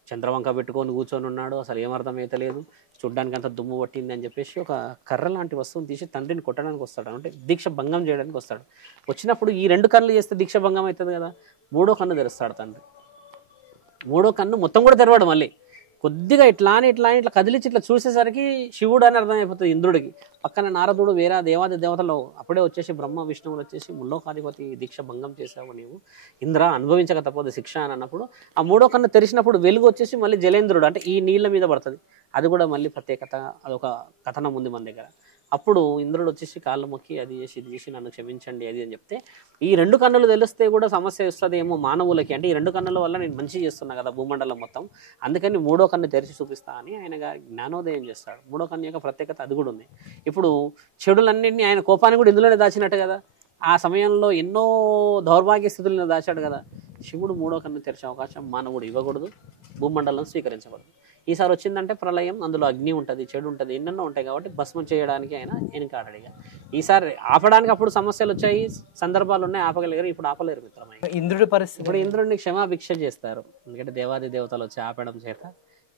చంద్రవంక పెట్టుకొని కూర్చొని ఉన్నాడు. అసలు ఏమర్థమైతే లేదు, చూడ్డానికి అంత దుమ్ము పట్టింది అని చెప్పేసి ఒక కర్ర లాంటి వస్తువుని తీసి తండ్రిని కొట్టడానికి వస్తాడు, అంటే దీక్ష భంగం చేయడానికి వస్తాడు. వచ్చినప్పుడు ఈ 2 కన్నులు చేస్తే దీక్ష భంగం అవుతుంది కదా, 3వ కన్ను తెరుస్తాడు తండ్రి. 3వ కన్ను మొత్తం కూడా తెరవాడు, మళ్ళీ కొద్దిగా ఇట్లా కదిలించి ఇట్లా చూసేసరికి శివుడు అని అర్థమైపోతుంది ఇంద్రుడికి. పక్కన నారదుడు వేరే దేవాది దేవతలు అప్పుడే వచ్చేసి బ్రహ్మ విష్ణువులు వచ్చేసి ముల్లోకాధిపతి దీక్ష భంగం చేశావు నీవు ఇంద్ర, అనుభవించక తప్పదు శిక్ష అని అన్నప్పుడు ఆ 3వ కన్ను తెరిచినప్పుడు వెలుగు వచ్చేసి మళ్ళీ జలేంద్రుడు అంటే ఈ నీళ్ళ మీద పడుతుంది. అది కూడా మళ్ళీ ప్రత్యేకత, అదొక కథనం ఉంది మన దగ్గర. అప్పుడు ఇంద్రుడు వచ్చేసి కాళ్ళు మొక్కి అది చేసి ఇది చేసి నన్ను క్షమించండి అది అని చెప్తే, ఈ 2 కన్నులు తెలిస్తే కూడా సమస్య వస్తుందేమో మానవులకి, అంటే ఈ 2 కన్నుల వల్ల నేను మంచి చేస్తున్నా కదా భూమండలం మొత్తం, అందుకని 3వ కన్ను తెరిచి చూపిస్తా అని ఆయన జ్ఞానోదయం చేస్తాడు. 3వ కన్ను యొక్క ప్రత్యేకత అది కూడా ఉంది. ఇప్పుడు చెడులన్నింటినీ ఆయన కోపాన్ని కూడా ఇందులోనే దాచినట్టు కదా, ఆ సమయంలో ఎన్నో దౌర్భాగ్య స్థితులను దాచాడు కదా. శివుడు 3వ కన్ను తెరిచే అవకాశం మానవుడు ఇవ్వకూడదు, భూమండలం స్వీకరించకూడదు. ఈసారి వచ్చిందంటే ప్రళయం, అందులో అగ్ని ఉంటుంది, చెడు ఉంటుంది, ఎన్నెన్నో ఉంటాయి కాబట్టి భస్మం చేయడానికి ఆయన వెనకాడడిగా. ఈసారి ఆపడానికి అప్పుడు సమస్యలు వచ్చాయి, సందర్భాలు ఉన్నాయి, ఆపగలిగారు. ఇప్పుడు ఆపలేరు మిత్రమై. ఇంద్రుడి పరిస్థితి ఇప్పుడు ఇంద్రుడిని క్షమాభిక్ష చేస్తారు, ఎందుకంటే దేవాది దేవతలు వచ్చి ఆపడం చేత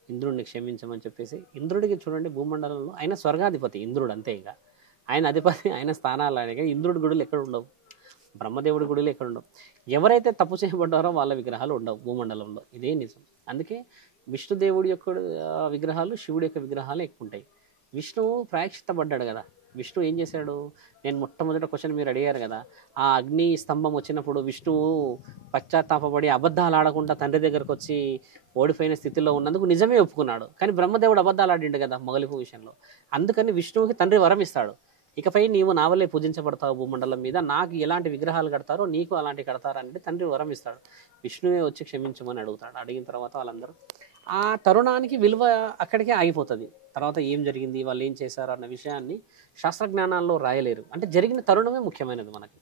ఇంద్రుడిని క్షమించమని చెప్పేసి. ఇంద్రుడికి చూడండి భూమండలంలో ఆయన స్వర్గాధిపతి ఇంద్రుడు, అంతే. ఇక ఆయన అధిపతి, ఆయన స్థానాలు ఆయన. ఇంద్రుడి గుడులు ఎక్కడ ఉండవు, బ్రహ్మదేవుడి గుడిలో ఎక్కడ ఉండవు. ఎవరైతే తప్పు చేయబడ్డారో వాళ్ళ విగ్రహాలు ఉండవు భూమండలంలో, ఇదే నిజం. అందుకే విష్ణుదేవుడి యొక్క విగ్రహాలు, శివుడి యొక్క విగ్రహాలు ఎక్కువ ఉంటాయి. విష్ణువు ప్రాయశ్చిత్తపడ్డాడు కదా. విష్ణువు ఏం చేశాడు, నేను మొట్టమొదటి క్వశ్చన్ మీరు అడిగారు కదా, ఆ అగ్ని స్తంభం వచ్చినప్పుడు విష్ణువు పశ్చాత్తాపడి అబద్ధాలు ఆడకుండా తండ్రి దగ్గరకు వచ్చి ఓడిపోయిన స్థితిలో ఉన్నందుకు నిజమే ఒప్పుకున్నాడు. కానీ బ్రహ్మదేవుడు అబద్ధాలు ఆడిండు కదా మొగలిపు విషయంలో. అందుకని విష్ణువుకి తండ్రి వరం ఇస్తాడు, ఇకపై నీవు నా వల్లే పూజించబడతావు భూమండలం మీద, నాకు ఎలాంటి విగ్రహాలు కడతారో నీకు అలాంటి కడతారు అంటే తండ్రి వరం ఇస్తాడు. విష్ణువే వచ్చి క్షమించమని అడుగుతాడు. అడిగిన తర్వాత వాళ్ళందరూ ఆ తరుణానికి విలువ అక్కడికే ఆగిపోతుంది. తర్వాత ఏం జరిగింది, వాళ్ళు ఏం చేశారు అన్న విషయాన్ని శాస్త్రజ్ఞానాల్లో రాయలేరు. అంటే జరిగిన తరుణమే ముఖ్యమైనది మనకి.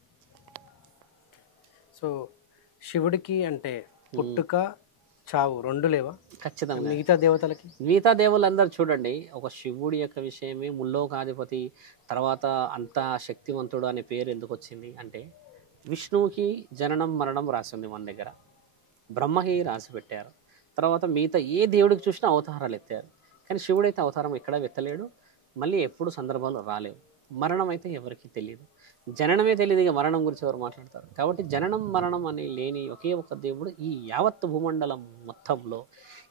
సో శివుడికి అంటే పుట్టుక చావు 2 లేవా? ఖచ్చితంగా. మిగతా దేవతలకి, మిగతా దేవుళ్ళందరూ చూడండి, ఒక శివుడి యొక్క విషయమే ముల్లోకాధిపతి, తర్వాత అంత శక్తివంతుడు అనే పేరు ఎందుకు వచ్చింది అంటే, విష్ణువుకి జననం మరణం రాసింది మన దగ్గర, బ్రహ్మకి రాసి పెట్టారు, తర్వాత మిగతా ఏ దేవుడికి చూసినా అవతారాలు ఎత్తారు. కానీ శివుడైతే అవతారం ఎక్కడా ఎత్తలేడు, మళ్ళీ ఎప్పుడు సందర్భాలు రాలేవు. మరణం అయితే ఎవరికి తెలియదు, జననమే తెలియదు, ఇక మరణం గురించి ఎవరు మాట్లాడతారు. కాబట్టి జననం మరణం అని లేని ఒకే ఒక దేవుడు ఈ యావత్ భూమండలం మొత్తంలో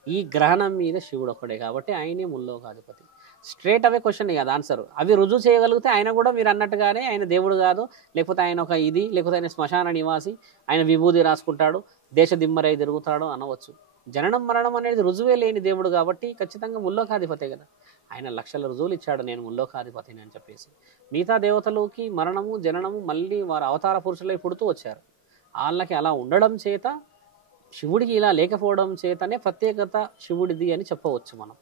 ఈ గ్రహణం మీద శివుడు ఒక్కడే. కాబట్టి ఆయనే ముల్లోకాధిపతి. స్ట్రేట్ అవే క్వశ్చన్ కాదు ఆన్సర్. అవి రుజువు చేయగలిగితే ఆయన కూడా మీరు అన్నట్టుగానే ఆయన దేవుడు కాదు, లేకపోతే ఆయన ఒక ఇది, లేకపోతే ఆయన శ్మశాన నివాసి, ఆయన విభూది రాసుకుంటాడు, దేశ దిమ్మరై తిరుగుతాడు అనవచ్చు. జననం మరణం అనేది రుజువే లేని దేవుడు కాబట్టి ఖచ్చితంగా ముల్లోకాధిపతే కదా. ఆయన లక్షల రుజువులు ఇచ్చాడు, నేను ముల్లోకాధిపతిని అని చెప్పేసి. మిగతా దేవతలకి మరణము జననము మళ్ళీ వారు అవతార పురుషులై పుడుతూ వచ్చారు. వాళ్ళకి అలా ఉండడం చేత, శివుడికి ఇలా లేకపోవడం చేతనే ప్రత్యేకత శివుడిది అని చెప్పవచ్చు మనం.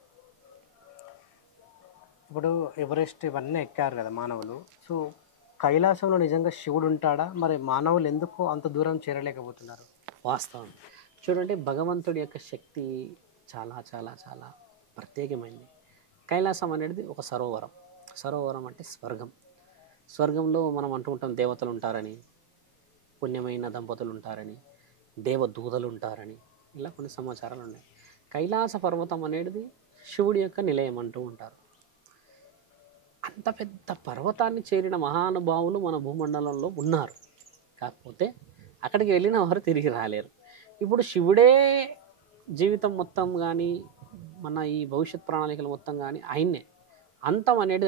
ఇప్పుడు ఎవరెస్ట్ ఇవన్నీ ఎక్కారు కదా మానవులు. సో కైలాసంలో నిజంగా శివుడు ఉంటాడా? మరి మానవులు ఎందుకు అంత దూరం చేరలేకపోతున్నారు? వాస్తవం చూడండి, భగవంతుడి యొక్క శక్తి చాలా చాలా చాలా ప్రత్యేకమైనది. కైలాసం అనేది ఒక సరోవరం. సరోవరం అంటే స్వర్గం. స్వర్గంలో మనం అంటూ ఉంటాం దేవతలు ఉంటారని, పుణ్యమైన దంపతులు ఉంటారని, దేవదూతలు ఉంటారని, ఇలా కొన్ని సమాచారాలు ఉన్నాయి. కైలాస పర్వతం అనేది శివుడి యొక్క నిలయం అంటూ ఉంటారు. అంత పెద్ద పర్వతాన్ని చేరిన మహానుభావులు మన భూమండలంలో ఉన్నారు. కాకపోతే అక్కడికి వెళ్ళిన వారు తిరిగి రాలేరు. ఇప్పుడు శివుడే జీవితం మొత్తం కానీ, మన ఈ భవిష్యత్ ప్రణాళికలు మొత్తం కానీ ఆయన్నే. అంతం అనేది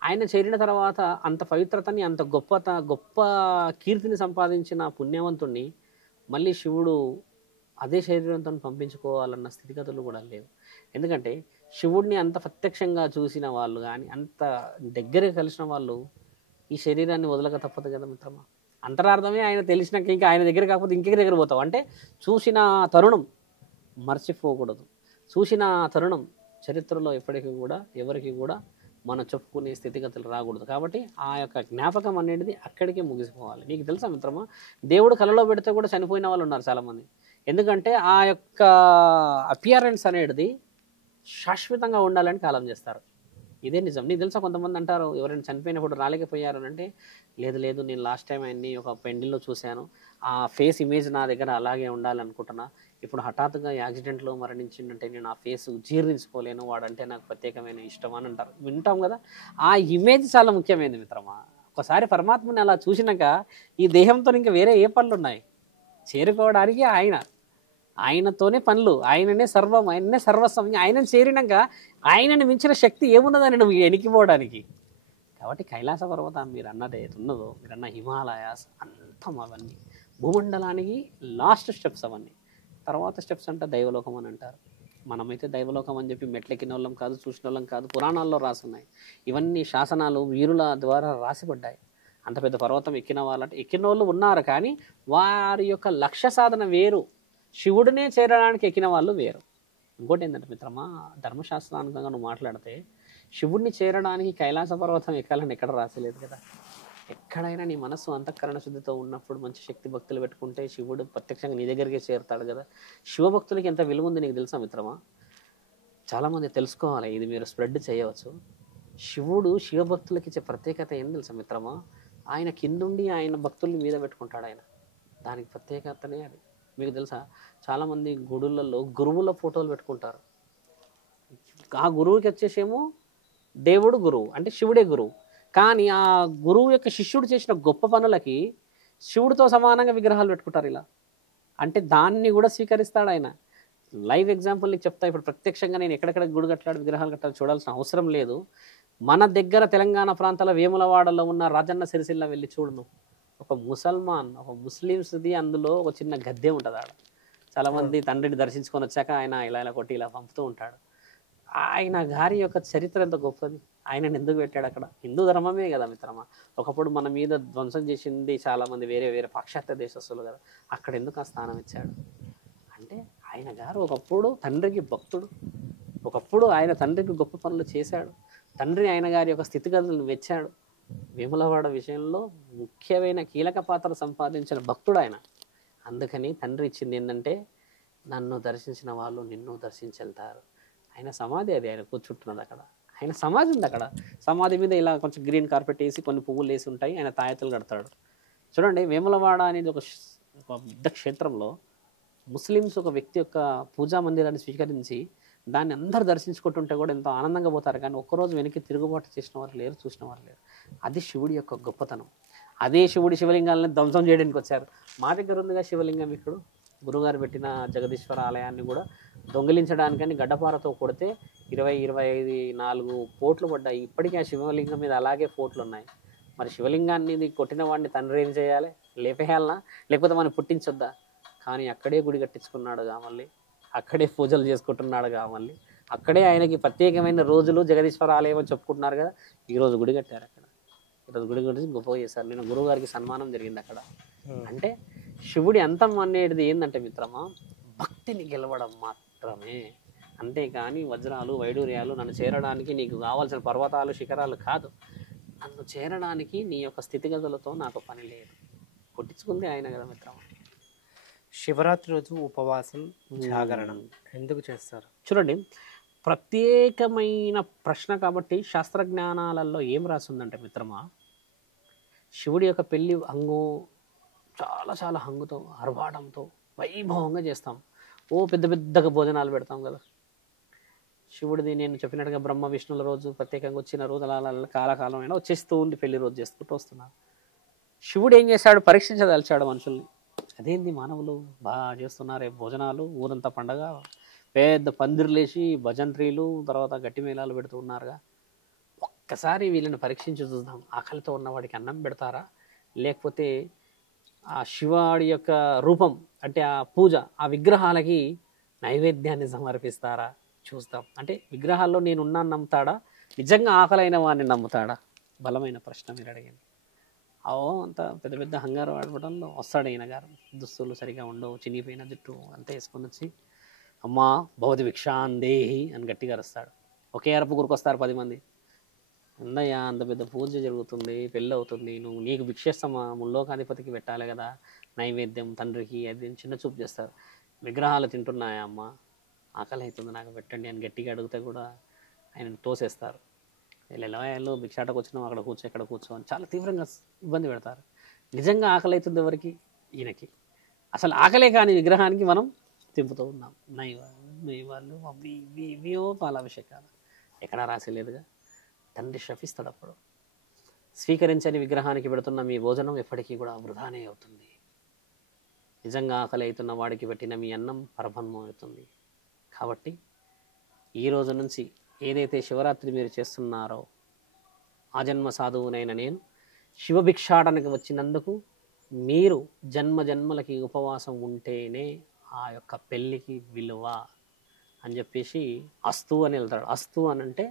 ఆయన చేరిన తర్వాత అంత పవిత్రతని, అంత గొప్ప కీర్తిని సంపాదించిన పుణ్యవంతుణ్ణి మళ్ళీ శివుడు అదే శరీరంతో పంపించుకోవాలన్న స్థితిగతులు కూడా లేవు. ఎందుకంటే శివుడిని అంత ప్రత్యక్షంగా చూసిన వాళ్ళు కానీ, అంత దగ్గరగా కలిసిన వాళ్ళు ఈ శరీరాన్ని వదలక తప్పదు కదా మిత్రమా. అంతరార్థమే ఆయన తెలిసినాక ఇంకా ఆయన దగ్గర కాకపోతే ఇంకెక్కడి దగ్గర పోతావు అంటే, చూసిన తరుణం మర్చిపోకూడదు. చూసిన తరుణం చరిత్రలో ఎప్పటికీ కూడా ఎవరికి కూడా మనం చెప్పుకునే స్థితిగతులు రాకూడదు. కాబట్టి ఆ యొక్క జ్ఞాపకం అనేది అక్కడికే ముగిసిపోవాలి. నీకు తెలుసా మిత్రమా, దేవుడు కలలో పెడితే కూడా చనిపోయిన వాళ్ళు ఉన్నారు చాలామంది. ఎందుకంటే ఆ యొక్క అపియరెన్స్ అనేది శాశ్వతంగా ఉండాలని కాలం చేస్తారు. ఇదే నిజం. నీకు తెలుసా కొంతమంది అంటారు ఎవరైనా చనిపోయినప్పుడు రాలేకపోయారు అని అంటే, లేదు లేదు నేను లాస్ట్ టైం ఆయన్ని ఒక పెండిల్లో చూశాను, ఆ ఫేస్ ఇమేజ్ నా దగ్గర అలాగే ఉండాలనుకుంటున్నా, ఇప్పుడు హఠాత్తుగా యాక్సిడెంట్లో మరణించిందంటే నేను ఆ ఫేస్ జీర్ణించుకోలేను, వాడంటే నాకు ప్రత్యేకమైన ఇష్టం అని అంటారు. వింటాం కదా, ఆ ఇమేజ్ చాలా ముఖ్యమైనది మిత్రమా. ఒకసారి పరమాత్మని అలా చూసినాక ఈ దేహంతో ఇంకా వేరే ఏ పనులు ఉన్నాయి, చేరుకోవడానికి ఆయనతోనే పనులు, ఆయననే సర్వం, ఆయననే సర్వస్వం. ఆయనను చేరినాక ఆయనను మించిన శక్తి ఏమున్నదని నువ్వు ఎనికిపోవడానికి. కాబట్టి కైలాస పర్వతం మీరు అన్నది ఏది ఉన్నదో, మీరన్న హిమాలయాస్ అంతం అవన్నీ భూమండలానికి లాస్ట్ స్టెప్స్ అవన్నీ. తర్వాత స్టెప్స్ అంటే దైవలోకం అని అంటారు. మనమైతే దైవలోకం అని చెప్పి మెట్లెక్కిన వాళ్ళం కాదు, చూసిన వాళ్ళం కాదు, పురాణాల్లో రాసున్నాయి. ఇవన్నీ శాసనాలు వీరుల ద్వారా రాసిపడ్డాయి. అంత పెద్ద పర్వతం ఎక్కిన వాళ్ళంటే ఎక్కిన వాళ్ళు ఉన్నారు, కానీ వారి యొక్క లక్ష్య సాధన వేరు, శివుడినే చేరడానికి ఎక్కిన వాళ్ళు వేరు. ఇంకోటి ఏంటంటే మిత్రమా, ధర్మశాస్త్రానుకంగా నువ్వు మాట్లాడితే శివుడిని చేరడానికి కైలాస పర్వతం ఎక్కాలని ఎక్కడ రాసలేదు కదా. ఎక్కడైనా నీ మనస్సు అంతఃకరణ శుద్ధితో ఉన్నప్పుడు మంచి శక్తి భక్తులు పెట్టుకుంటే శివుడు ప్రత్యక్షంగా నీ దగ్గరికే చేరుతాడు కదా. శివభక్తులకి ఎంత విలువ ఉంది నీకు తెలుసా మిత్రమా? చాలామంది తెలుసుకోవాలి, ఇది మీరు స్ప్రెడ్ చేయవచ్చు. శివుడు శివభక్తులకి ఇచ్చే ప్రత్యేకత ఏం తెలుసా మిత్రమా? ఆయన కిందుండి ఆయన భక్తుల్ని మీద పెట్టుకుంటాడు ఆయన. దానికి ప్రత్యేకతనే అది. మీకు తెలుసా, చాలామంది గుడులలో గురువుల ఫోటోలు పెట్టుకుంటారు. ఆ గురువుకి వచ్చేసేమో దేవుడు గురువు అంటే శివుడే గురువు, కానీ ఆ గురువు యొక్క శిష్యుడు చేసిన గొప్ప పనులకి శివుడితో సమానంగా విగ్రహాలు పెట్టుకుంటారు ఇలా. అంటే దాన్ని కూడా స్వీకరిస్తాడు ఆయన. లైవ్ ఎగ్జాంపుల్ నీకు చెప్తా. ఇప్పుడు ప్రత్యక్షంగా నేను ఎక్కడెక్కడ గుడి కట్టాడు విగ్రహాలు కట్టాలి చూడాల్సిన అవసరం లేదు. మన దగ్గర తెలంగాణ ప్రాంతాల వేములవాడలో ఉన్న రాజన్న సిరిసిల్ల వెళ్ళి చూడును. ఒక ముసల్మాన్, ఒక ముస్లిమ్స్ది అందులో ఒక చిన్న గద్దె ఉంటుంది ఆడ. చాలామంది తండ్రిని దర్శించుకొని వచ్చాక ఆయన ఇలా ఇలా కొట్టి ఇలా పంపుతూ ఉంటాడు. ఆయన గారి యొక్క చరిత్ర ఎంత గొప్పది, ఆయనను ఎందుకు పెట్టాడు అక్కడ? హిందూ ధర్మమే కదా మిత్రమా. ఒకప్పుడు మన మీద ధ్వంసం చేసింది చాలామంది వేరే వేరే పాశ్చాత్య దేశస్తులు కదా, అక్కడ ఎందుకు ఆ స్థానం ఇచ్చాడు అంటే ఆయన గారు ఒకప్పుడు తండ్రికి భక్తుడు, ఒకప్పుడు ఆయన తండ్రికి గొప్ప పనులు చేశాడు, తండ్రి ఆయన గారి యొక్క స్థితిగతులను మెచ్చాడు. వేములవాడ విషయంలో ముఖ్యమైన కీలక పాత్ర సంపాదించిన భక్తుడు ఆయన. అందుకని తండ్రి ఇచ్చింది ఏంటంటే, నన్ను దర్శించిన వాళ్ళు నిన్ను దర్శించెళ్తారు. ఆయన సమాధి అది, ఆయన కూర్చుంటున్నది అక్కడ, ఆయన సమాధి ఉంది అక్కడ. సమాధి మీద ఇలా కొంచెం గ్రీన్ కార్పెట్ వేసి కొన్ని పువ్వులు వేసి ఉంటాయి, ఆయన తాయెత్తులు కడతాడు. చూడండి, వేములవాడ అనేది ఒక పెద్ద క్షేత్రంలో ముస్లిమ్స్ ఒక వ్యక్తి యొక్క పూజా మందిరాన్ని స్వీకరించి దాన్ని అందరు దర్శించుకుంటుంటే కూడా ఎంతో ఆనందంగా పోతారు, కానీ ఒక్కరోజు వెనక్కి తిరుగుబాటు చేసిన వారు లేరు, చూసిన వారు లేరు. అది శివుడి యొక్క గొప్పతనం. అదే శివుడి శివలింగాలని ధ్వంసం చేయడానికి వచ్చారు. మా దగ్గర ఉందిగా శివలింగం, ఇక్కడ గురుగారు పెట్టిన జగదీశ్వర ఆలయాన్ని కూడా దొంగిలించడానికని గడ్డపారతో కొడితే 24 పోట్లు పడ్డాయి. ఇప్పటికీ ఆ శివలింగం మీద అలాగే పోట్లు ఉన్నాయి. మరి శివలింగాన్ని కొట్టిన వాడిని తండ్రి ఏం చేయాలి? లేపేయాలనా, లేకపోతే మనం పుట్టించొద్దా? కానీ అక్కడే గుడి కట్టించుకున్నాడుగా, మళ్ళీ అక్కడే పూజలు చేసుకుంటున్నాడుగా, మళ్ళీ అక్కడే ఆయనకి ప్రత్యేకమైన రోజులు జగదీశ్వర ఆలయం అని చెప్పుకుంటున్నారు కదా. ఈరోజు గుడి కట్టారు అక్కడ, ఈరోజు గుడి గురించి గొప్పగా చేశారు. నేను గురువు గారికి సన్మానం జరిగింది అక్కడ. అంటే శివుడి అంతం అనేది ఏంటంటే మిత్రమా, భక్తిని గెలవడం మాత్రమే. అంతేకాని వజ్రాలు వైడూర్యాలు నన్ను చేరడానికి నీకు కావాల్సిన పర్వతాలు శిఖరాలు కాదు. నన్ను చేరడానికి నీ యొక్క స్థితిగతులతో నాకు పని లేదు. కొట్టించుకుంది ఆయన కదా మిత్రమా. శివరాత్రి రోజు ఉపవాసం జాగరణ ఎందుకు చేస్తారు? చూడండి, ప్రత్యేకమైన ప్రశ్న కాబట్టి శాస్త్రజ్ఞానాలలో ఏం రాస్తుందంటే మిత్రమా, శివుడి యొక్క పెళ్ళి హంగు చాలా చాలా హంగుతో ఆర్భాటంతో వైభవంగా చేస్తాం. ఓ పెద్ద పెద్దగా భోజనాలు పెడతాం కదా. శివుడిది నేను చెప్పినట్టుగా బ్రహ్మ విష్ణుల రోజు ప్రత్యేకంగా వచ్చిన రోజు అలా కాలకాలం అయినా వచ్చేస్తూ ఉండి పెళ్లి రోజు చేసుకుంటూ వస్తున్నారు. శివుడు ఏం చేశాడు? పరీక్షించదలిచాడు మనుషుల్ని. అదేంది మానవులు బాగా చేస్తున్నారే భోజనాలు, ఊరంతా పండగ, పెద్ద పందిర్లేసి భజంత్రీలు తర్వాత గట్టి మేళాలు పెడుతూ ఉన్నారుగా, ఒక్కసారి వీళ్ళని పరీక్షించి చూద్దాం. ఆకలితో ఉన్నవాడికి అన్నం పెడతారా, లేకపోతే ఆ శివాడి యొక్క రూపం అంటే ఆ పూజ, ఆ విగ్రహాలకి నైవేద్యాన్ని సమర్పిస్తారా చూస్తాం. అంటే విగ్రహాల్లో నేనున్నాను నమ్ముతాడా, నిజంగా ఆకలైన వాడిని నమ్ముతాడా? బలమైన ప్రశ్న మీరు అడిగింది. అంత పెద్ద పెద్ద హంగారు ఆడపడంలో వస్తాడు ఈయన గారు, దుస్తులు సరిగా ఉండవు, చినిగిపోయిన జుట్టు అంతా వేసుకొని వచ్చి అమ్మా భవతి భిక్షాందేహి అని గట్టిగా అరుస్తాడు. ఒకే అరపు గురికొస్తారు 10 మంది. ఉందయ్యా, అంత పెద్ద పూజ జరుగుతుంది, పెళ్ళి అవుతుంది, నువ్వు నీకు భిక్షేస్తామా, ముల్లోకాధిపతికి పెట్టాలి కదా నైవేద్యం, తండ్రికి అది చిన్న చూపు చేస్తారు. విగ్రహాలు తింటున్నాయా అమ్మ, ఆకలి అవుతుంది నాకు పెట్టండి అని గట్టిగా అడిగితే కూడా ఆయన తోసేస్తారు. ఎల్లెలవాయలు భిక్షాటకు వచ్చినాం అక్కడ కూర్చో ఇక్కడ కూర్చో అని చాలా తీవ్రంగా ఇబ్బంది పెడతారు. నిజంగా ఆకలి అవుతుంది ఎవరికి? ఈయనకి. అసలు ఆకలే కాని విగ్రహానికి మనం తింపుతూ ఉన్నాం. నైవాళ్ళు అవి ఇవి ఇవియో పాలాభిషేకాలు ఎక్కడా రాసేలేదుగా. తండ్రి శపిస్తాడు అప్పుడు. స్వీకరించని విగ్రహానికి పెడుతున్న మీ భోజనం ఎప్పటికీ కూడా వృధానే అవుతుంది. నిజంగా ఆకలి అవుతున్న వాడికి పెట్టిన మీ అన్నం పరబ్రహ్మం అవుతుంది. కాబట్టి ఈ రోజు నుంచి ఏదైతే శివరాత్రి మీరు చేస్తున్నారో, ఆ జన్మ సాధువునైన నేను శివభిక్షాటనకి వచ్చినందుకు మీరు జన్మ జన్మలకి ఉపవాసం ఉంటేనే ఆ యొక్క పెళ్ళికి విలువ అని చెప్పేసి అస్తు అని వెళ్తాడు. అస్తు అని అంటే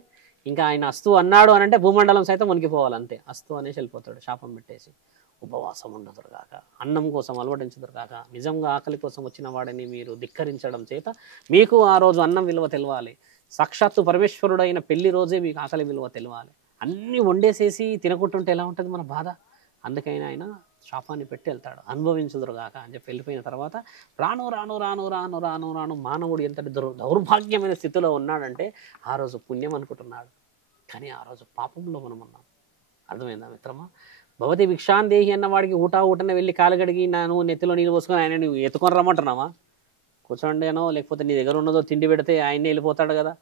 ఇంకా ఆయన అస్తు అన్నాడు అని అంటే భూమండలం సైతం వణికిపోవాలి అంతే. అస్తు అనేసి వెళ్ళిపోతాడు శాపం పెట్టేసి. ఉపవాసం ఉండదురు కాక, అన్నం కోసం అలవడించదురు కాక, నిజంగా ఆకలి కోసం వచ్చిన వాడిని మీరు ధిక్కరించడం చేత మీకు ఆ రోజు అన్నం విలువ తెలవాలి. సాక్షాత్తు పరమేశ్వరుడైన పెళ్లి రోజే మీకు ఆకలి విలువ తెలవాలి. అన్నీ వండేసేసి తినకుంటుంటే ఎలా ఉంటుంది మన బాధ. అందుకైనా ఆయన శాపాన్ని పెట్టి వెళ్తాడు. అనుభవించుదురు కాక అని చెప్పి వెళ్ళిపోయిన తర్వాత రాను రాను రాను రాను రాను రాను మానవుడు ఎంతటి దౌర్భాగ్యమైన స్థితిలో ఉన్నాడంటే ఆ రోజు పుణ్యం అనుకుంటున్నాడు, కానీ ఆ రోజు పాపంలో మనం ఉన్నాం. అర్థమైందా మిత్రమా? భవతి భిక్షాందేహి అన్న వాడికి ఊటనే వెళ్ళి కాలు గడిగి నాను నెత్తిలో నీళ్ళు పోసుకొని ఆయన నువ్వు ఎత్తుకొని రమ్మంటున్నావా? కూర్చోండేనో లేకపోతే నీ దగ్గర ఉన్నదో తిండి పెడితే ఆయనే వెళ్ళిపోతాడు కదా.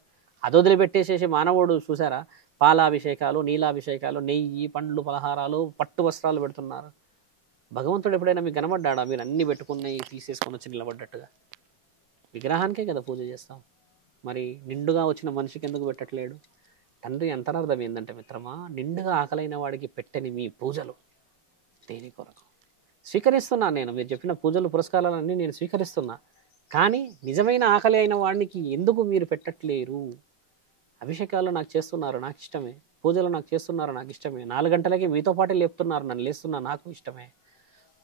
అది వదిలిపెట్టేసేసి మానవుడు చూసారా, పాలాభిషేకాలు, నీలాభిషేకాలు, నెయ్యి, పండ్లు, పలహారాలు, పట్టు వస్త్రాలు పెడుతున్నారు. భగవంతుడు ఎప్పుడైనా మీకు కనబడ్డాడా? మీరు అన్నీ పెట్టుకున్నాయి తీసేసుకొని వచ్చి నిలబడ్డట్టుగా. విగ్రహానికే కదా పూజ చేస్తాం. మరి నిండుగా వచ్చిన మనిషికి ఎందుకు పెట్టట్లేడు? తండ్రి అంతరార్థం ఏంటంటే మిత్రమా, నిండుగా ఆకలైన వాడికి పెట్టని మీ పూజలు దేని కొరకు? స్వీకరిస్తున్నాను నేను, మీరు చెప్పిన పూజలు పురస్కారాలన్నీ నేను స్వీకరిస్తున్నా, కానీ నిజమైన ఆకలి అయిన వాడికి ఎందుకు మీరు పెట్టట్లేరు? అభిషేకాలు నాకు చేస్తున్నారు, నాకు ఇష్టమే. పూజలు నాకు చేస్తున్నారు, నాకు ఇష్టమే. 4 గంటలకి మీతో పాటు లేపుతున్నారు, నన్ను లేస్తున్నా, నాకు ఇష్టమే.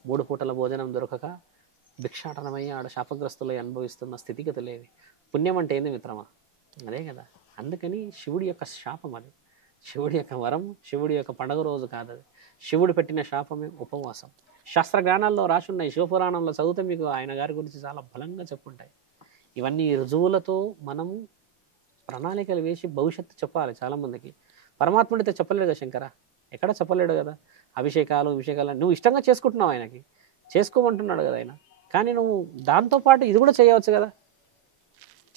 3 పూటల భోజనం దొరకక భిక్షాటనమై ఆడ శాపగ్రస్తులై అనుభవిస్తున్న స్థితిగతులేవి. పుణ్యం అంటే ఏంది మిత్రమా? అదే కదా. అందుకని శివుడి యొక్క శాపం అది, శివుడి యొక్క వరం, శివుడి యొక్క పండుగ రోజు కాదు అది. శివుడు పెట్టిన శాపమే ఉపవాసం. శాస్త్ర జ్ఞానాల్లో రాసున్నాయి, శివపురాణంలో చదివితే మీకు ఆయన గారి గురించి చాలా బలంగా చెప్పుంటాయి. ఇవన్నీ రుజువులతో మనము ప్రణాళికలు వేసి భవిష్యత్తు చెప్పాలి చాలామందికి. పరమాత్ముడితో చెప్పలేడు కదా శంకర, ఎక్కడ చెప్పలేడు కదా. అభిషేకాలు నువ్వు ఇష్టంగా చేసుకుంటున్నావు, ఆయనకి చేసుకోమంటున్నాడు కదా ఆయన, కానీ నువ్వు దాంతోపాటు ఇది కూడా చేయవచ్చు కదా.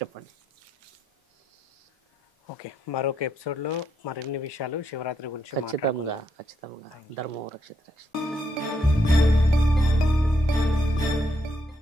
చెప్పండి. ఓకే, మరొక ఎపిసోడ్లో మరిన్ని విషయాలు శివరాత్రి గురించి ఖచ్చితంగా ధర్మం రక్షిత రక్షిత.